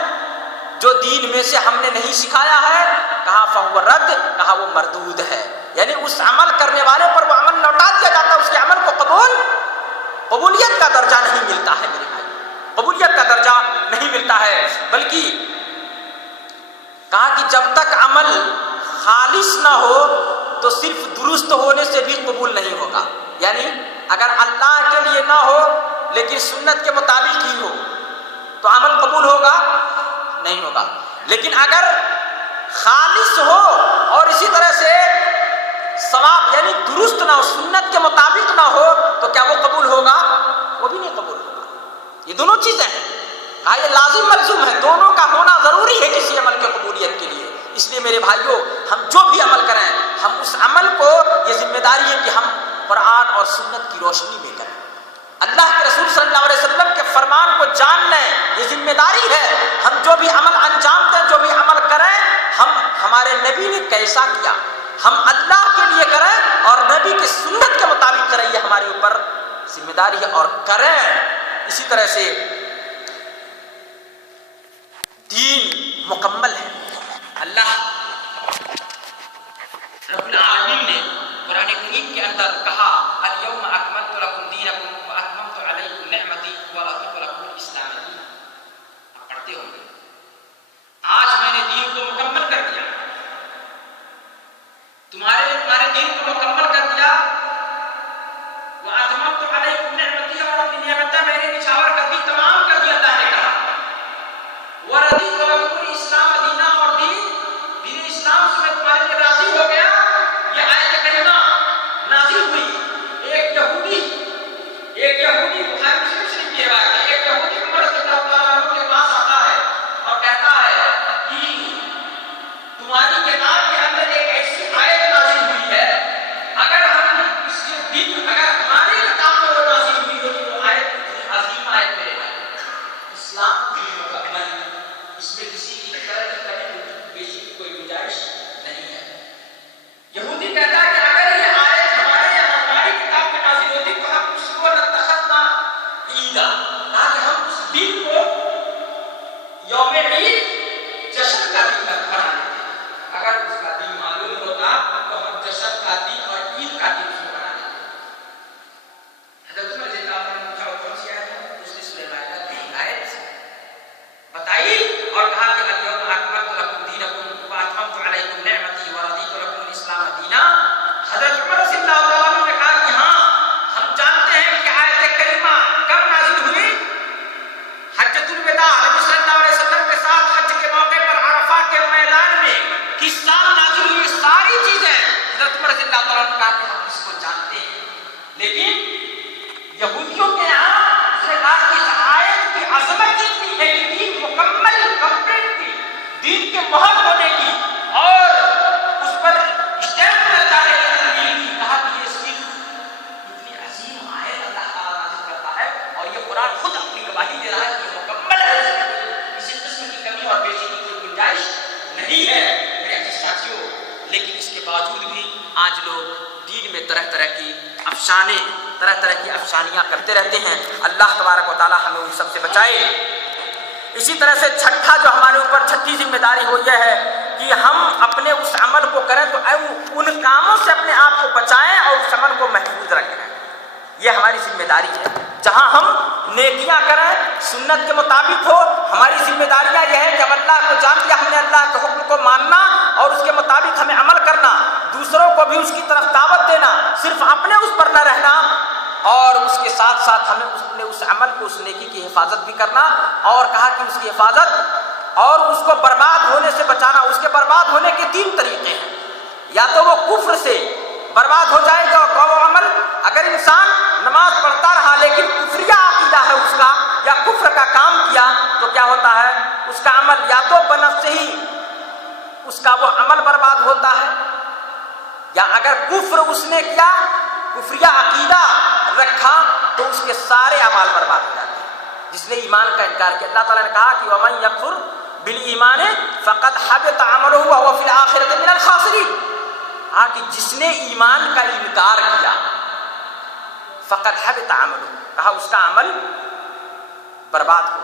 جو دین میں سے ہم نے نہیں سکھایا ہے، کہا فہو رد، کہا وہ مردود ہے، یعنی اس عمل کرنے والے پر وہ عمل لوٹا دیا جاتا ہے، اس کے عمل کو قبولیت کا درجہ نہیں ملتا ہے میرے بھائی، قبولیت کا درجہ نہیں ملتا ہے، بلکہ کہا کہ جب تک عمل خالص نہ ہو تو صرف درست ہونے سے بھی قبول نہیں ہوگا، یعنی اگر اللہ کے لیے نہ ہو لیکن سنت کے مطابق ہی ہو تو عمل قبول ہوگا نہیں ہوگا، لیکن اگر خالص ہو اور اسی طرح سے ثواب یعنی درست نہ ہو، سنت کے مطابق نہ ہو، تو کیا وہ قبول ہوگا؟ وہ بھی نہیں قبول ہوگا۔ یہ دونوں چیزیں ہیں، ہاں یہ لازم ملزوم ہے، دونوں کا ہونا ضروری ہے کسی عمل کی قبولیت کے لیے۔ اس لیے میرے بھائیوں، ہم جو بھی عمل کریں، ہم اس عمل کو، یہ ذمہ داری ہے کہ ہم قرآن اور سنت کی روشنی میں کریں، اللہ کے رسول صلی اللہ علیہ وسلم کے فرمان کو جان لیں، یہ ذمہ داری ہے۔ ہم جو بھی عمل انجام دیں، جو بھی عمل کریں، ہم ہمارے نبی نے کیسا کیا، ہم اللہ کے لیے کریں اور نبی کی سنت کے مطابق کریں، یہ ہمارے اوپر ذمہ داری ہے، اور کریں۔ اسی طرح سے دین مکمل ہے۔ اللہ رب العالمین نے قرآن کریم کے اندر کہا الیوم اکملت لکم دینکم واتممت علیکم نعمتی ورضیت لکم الاسلام دینا۔ آپ پڑھتے ہوں گے، آج میں نے دین کو مکمل کر دیا، تمہارے دین کو مکمل کر دیا، واتممت علیکم نعمتی، اور اپنی نعمتیں میں نے نچھاور کر دی، تمام کر دی، اللہ نے کہا، ورضیت لکم الاسلام دینا، اور دین اسلام سے میں تمہارے لیے راضی ہو گیا۔ یہ آیت کریمہ نازل ہوئی، ایک یہودی بخاری مسلم شریف کی روایت ہے، ایک یہودی عمر رضی اللہ تعالیٰ عنہ کے پاس آتا ہے اور کہتا ہے کہ تمہاری کتاب کے اندر ایک ایسی آیت نازل ہوئی ہے، اگر ہم اس کے دن، اگر ہماری کتاب میں وہ نازل ہوئی ہوتی تو آیت عظیم آیت میرے بھائی، اسلام کی مکمل، اس میں کسی کی طرح کی کمی بیشی کی کوئی گنجائش نہیں ہے۔ یہودی کہتا ہے کہ اگر یہ آیت ہماری کتاب میں نازل ہوتی تو ہم اس کو لاتخذنا عیدا، تاکہ ہم اس دن کو یوم عید، جشن کا دن بنا لیتے، اگر اس کا دن معلوم ہوتا تو ہم جشن کا دن اور عید کا دن اس کو بنا لیتے۔ حضرت عمر رضی اللہ عنہ نے پوچھا کون سی آیت ہے؟ اس نے سورہ مائدہ کی آیت بتائی اور کہا کہ الیوم اکملت لکم دینکم واتممت علیکم نعمتی ورضیت لکم الاسلام دینا۔ حضرت عمر رضی اللہ عنہ نے کہا کہ ہاں ہم جانتے ہیں کہ آیت کریمہ کب نازل ہوئی، حجۃ الوداع، نبی صلی اللہ علیہ وسلم کے ساتھ حج کے موقع پر عرفات کے میدان میں کس سال نازل ہوئی، ساری چیزیں حضرت عمر رضی اللہ عنہ نے کہا کہ ہم اس کو جانتے ہیں، لیکن یہودیوں کے یہاں اس نے کہا کہ اس آیت کی عظمت اتنی ہے کہ دین مکمل کمپلیٹ تھی، دین کے مہر ہونے کی اور اس پر اسٹیمپ لگ جانے کی تدبیر کی، کہا کہ یہ صرف اتنی عظیم آیت اللہ تعالیٰ نازل کرتا ہے، اور یہ قرآن خود اپنی گواہی دے رہا ہے کہ یہ مکمل ہے، کسی قسم کی کمی اور بیشی کی کوئی گنجائش نہیں ہے میرے عزیز ساتھیوں۔ لیکن اس کے باوجود بھی آج لوگ دین میں طرح طرح کی افسانیاں کرتے رہتے ہیں، اللہ تبارک و تعالی ہمیں ان سب سے بچائے۔ اسی طرح سے چھٹا جو ہمارے اوپر چھٹی ذمہ داری ہو یہ ہے کہ ہم اپنے اس عمل کو کریں تو ان کاموں سے اپنے آپ کو بچائیں اور اس عمل کو محفوظ رکھیں، یہ ہماری ذمہ داری ہے۔ جہاں ہم نیکیاں کریں، سنت کے مطابق ہو، ہماری ذمہ داریاں یہ ہے کہ اب اللہ کو جان لیا ہم نے، اللہ کے حکم کو ماننا اور اس کے مطابق ہمیں عمل کرنا، دوسروں کو بھی اس کی طرف دعوت دینا، صرف اپنے اس پر نہ رہنا اور اس کے ساتھ ساتھ ہمیں اس عمل کو، اس نیکی کی حفاظت بھی کرنا، اور کہا کہ اس کی حفاظت اور اس کو برباد ہونے سے بچانا۔ اس کے برباد ہونے کے 3 طریقے ہیں، یا تو وہ کفر سے برباد ہو جائے گا وہ عمل، اگر انسان نماز پڑھتا رہا لیکن کفریہ عقیدہ ہے اس کا یا کفر کا کام کیا تو کیا ہوتا ہے، اس کا عمل یا تو بنفس ہی اس کا وہ عمل برباد ہوتا ہے، یا اگر کفر اس نے کیا، کفریہ عقیدہ رکھا تو اس کے سارے اعمال برباد ہو جاتے ہیں۔ جس نے ایمان کا انکار کیا، اللہ تعالیٰ نے کہا کہ وَمَن يَكْفُرْ بِالْإِيمَانِ فَقَدْ حَبِطَ عَمَلُهُ وَهُوَ فِي الْآخِرَةِ مِنَ الْخَاسِرِينَ۔ ہاں کہ جس نے ایمان کا انکار کیا، فقط حبط عملہ، کہا اس کا عمل برباد ہو،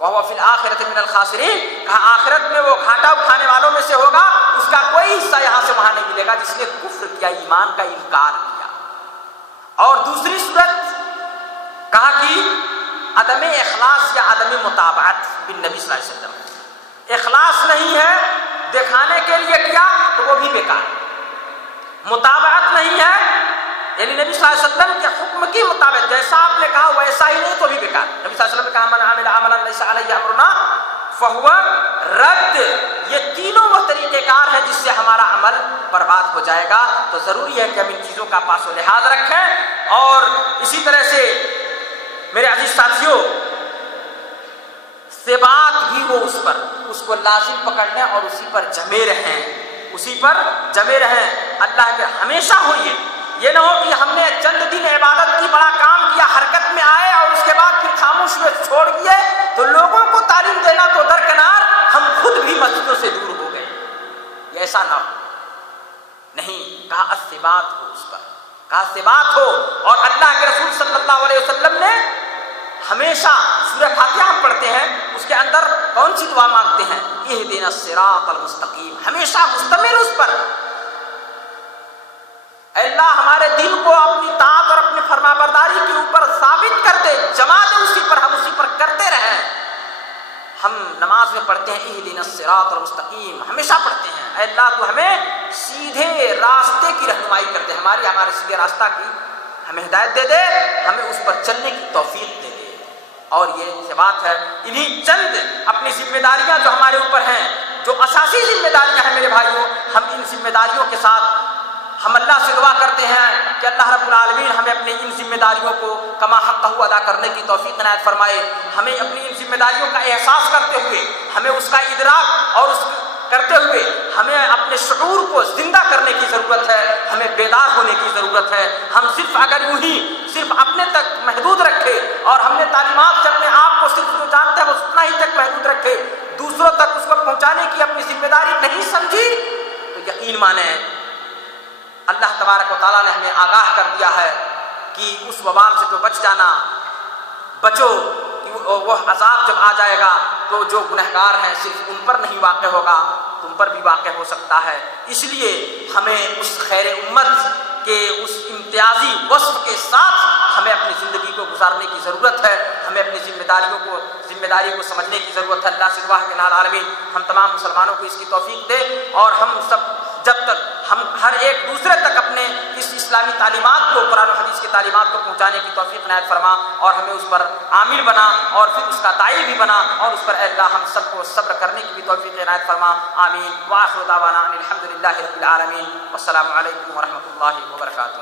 وہو فی الآخرۃ من الخاسرین، کہا آخرت میں وہ گھاٹا اٹھانے والوں میں سے ہوگا، اس کا کوئی حصہ یہاں سے وہاں نہیں ملے گا جس نے کفر کیا، ایمان کا انکار کیا۔ اور دوسری صورت کہا کہ عدم اخلاص یا عدم مطابعت بالنبی صلی اللہ علیہ وسلم، اخلاص نہیں ہے، دکھانے کے لیے کیا تو وہ بھی بیکار، مطابعت نہیں ہے یعنی نبی صلی اللہ علیہ وسلم کے حکم کی مطابق جیسا آپ نے کہا ویسا ہی نہیں تو بھی بیکار۔ نبی صلی اللہ علیہ وسلم نے کہا من عمل عملا لیس علیہ امرنا فہو رد، یہ تینوں وہ طریقہ کار ہے جس سے ہمارا عمل برباد ہو جائے گا۔ تو ضروری ہے کہ ہم ان چیزوں کا پاس و لحاظ رکھیں، اور اسی طرح سے میرے عزیز ساتھیوں ثبات بھی ہو اس پر، اس کو لازم پکڑ لیں اور اسی پر جمے رہیں، اسی پر جمے رہیں، اللہ کے ہمیشہ ہوئیے۔ یہ نہ ہو کہ ہم نے چند دن عبادت کی، بڑا کام کیا، حرکت میں آئے اور اس کے بعد پھر خاموش ہوئے چھوڑ دیے، تو لوگوں کو تعلیم دینا تو درکنار، ہم خود بھی مسجدوں سے دور ہو گئے۔ یہ ایسا نہ ہو، نہیں، کہا ثبات ہو اس پر، کہا ثبات ہو۔ اور اللہ کے رسول صلی اللہ علیہ وسلم نے ہمیشہ سورہ فاتحہ ہم پڑھتے ہیں، اس کے اندر کون سی دعا مانگتے ہیں، اہدنا الصراط المستقیم، ہمیشہ مستمر اس پر، اے اللہ ہمارے دل کو اپنی طاعت اور اپنی فرما برداری کے اوپر ثابت کر دے، جما دے اسی پر، ہم اسی پر کرتے رہیں۔ ہم نماز میں پڑھتے ہیں اہدنا الصراط المستقیم، ہمیشہ پڑھتے ہیں، اے اللہ تو ہمیں سیدھے راستے کی رہنمائی کر دے، ہمارے سیدھے راستہ کی ہمیں ہدایت دے دے، ہمیں اس پر چلنے کی توفیق دے دے۔ اور یہ ثبات ہے، انہی چند اپنی ذمہ داریاں جو ہمارے اوپر ہیں، جو اساسی ذمہ داریاں ہیں میرے بھائیوں، ہم ان ذمہ داریوں کے ساتھ ہم اللہ سے دعا کرتے ہیں کہ اللہ رب العالمین ہمیں اپنی ان ذمہ داریوں کو کما حقہ ادا کرنے کی توفیق عنایت فرمائے۔ ہمیں اپنی ان ذمہ داریوں کا احساس کرتے ہوئے، ہمیں اس کا ادراک اور اس کرتے ہوئے ہمیں اپنے شعور کو زندہ کرنے کی ضرورت ہے، ہمیں بیدار ہونے کی ضرورت ہے۔ ہم صرف اگر یوں ہی صرف اپنے تک محدود رکھے اور ہم نے تعلیمات سے اپنے آپ کو صرف جو جانتا ہے وہ اتنا ہی تک محدود رکھے، دوسروں تک اس کو پہنچانے کی اپنی ذمہ داری نہیں سمجھی، تو یقین مانیں اللہ تبارک و تعالیٰ نے ہمیں آگاہ کر دیا ہے کہ اس وبال سے جو بچ جانا، بچو کہ وہ عذاب جب آ جائے گا تو جو گنہگار ہیں صرف ان پر نہیں واقع ہوگا، تم پر بھی واقع ہو سکتا ہے۔ اس لیے ہمیں اس خیر امت کے اس امتیازی وصف کے ساتھ ہمیں اپنی زندگی کو گزارنے کی ضرورت ہے، ہمیں اپنی ذمہ داری کو سمجھنے کی ضرورت ہے۔ اللہ سے دعا ہے کہ الہ العالمین ہم تمام مسلمانوں کو اس کی توفیق دے، اور ہم سب جب تک ہم ہر ایک دوسرے تک اپنے اس اسلامی تعلیمات کو، قرآن و حدیث کی تعلیمات کو پہنچانے کی توفیق عنایت فرما، اور ہمیں اس پر عامل بنا اور پھر اس کا داعی بھی بنا، اور اس پر اے اللہ ہم سب کو صبر کرنے کی بھی توفیق عنایت فرما، آمین۔ وآخر دعوانا ان الحمد للہ رب العالمین، والسلام علیکم ورحمۃ اللہ وبرکاتہ۔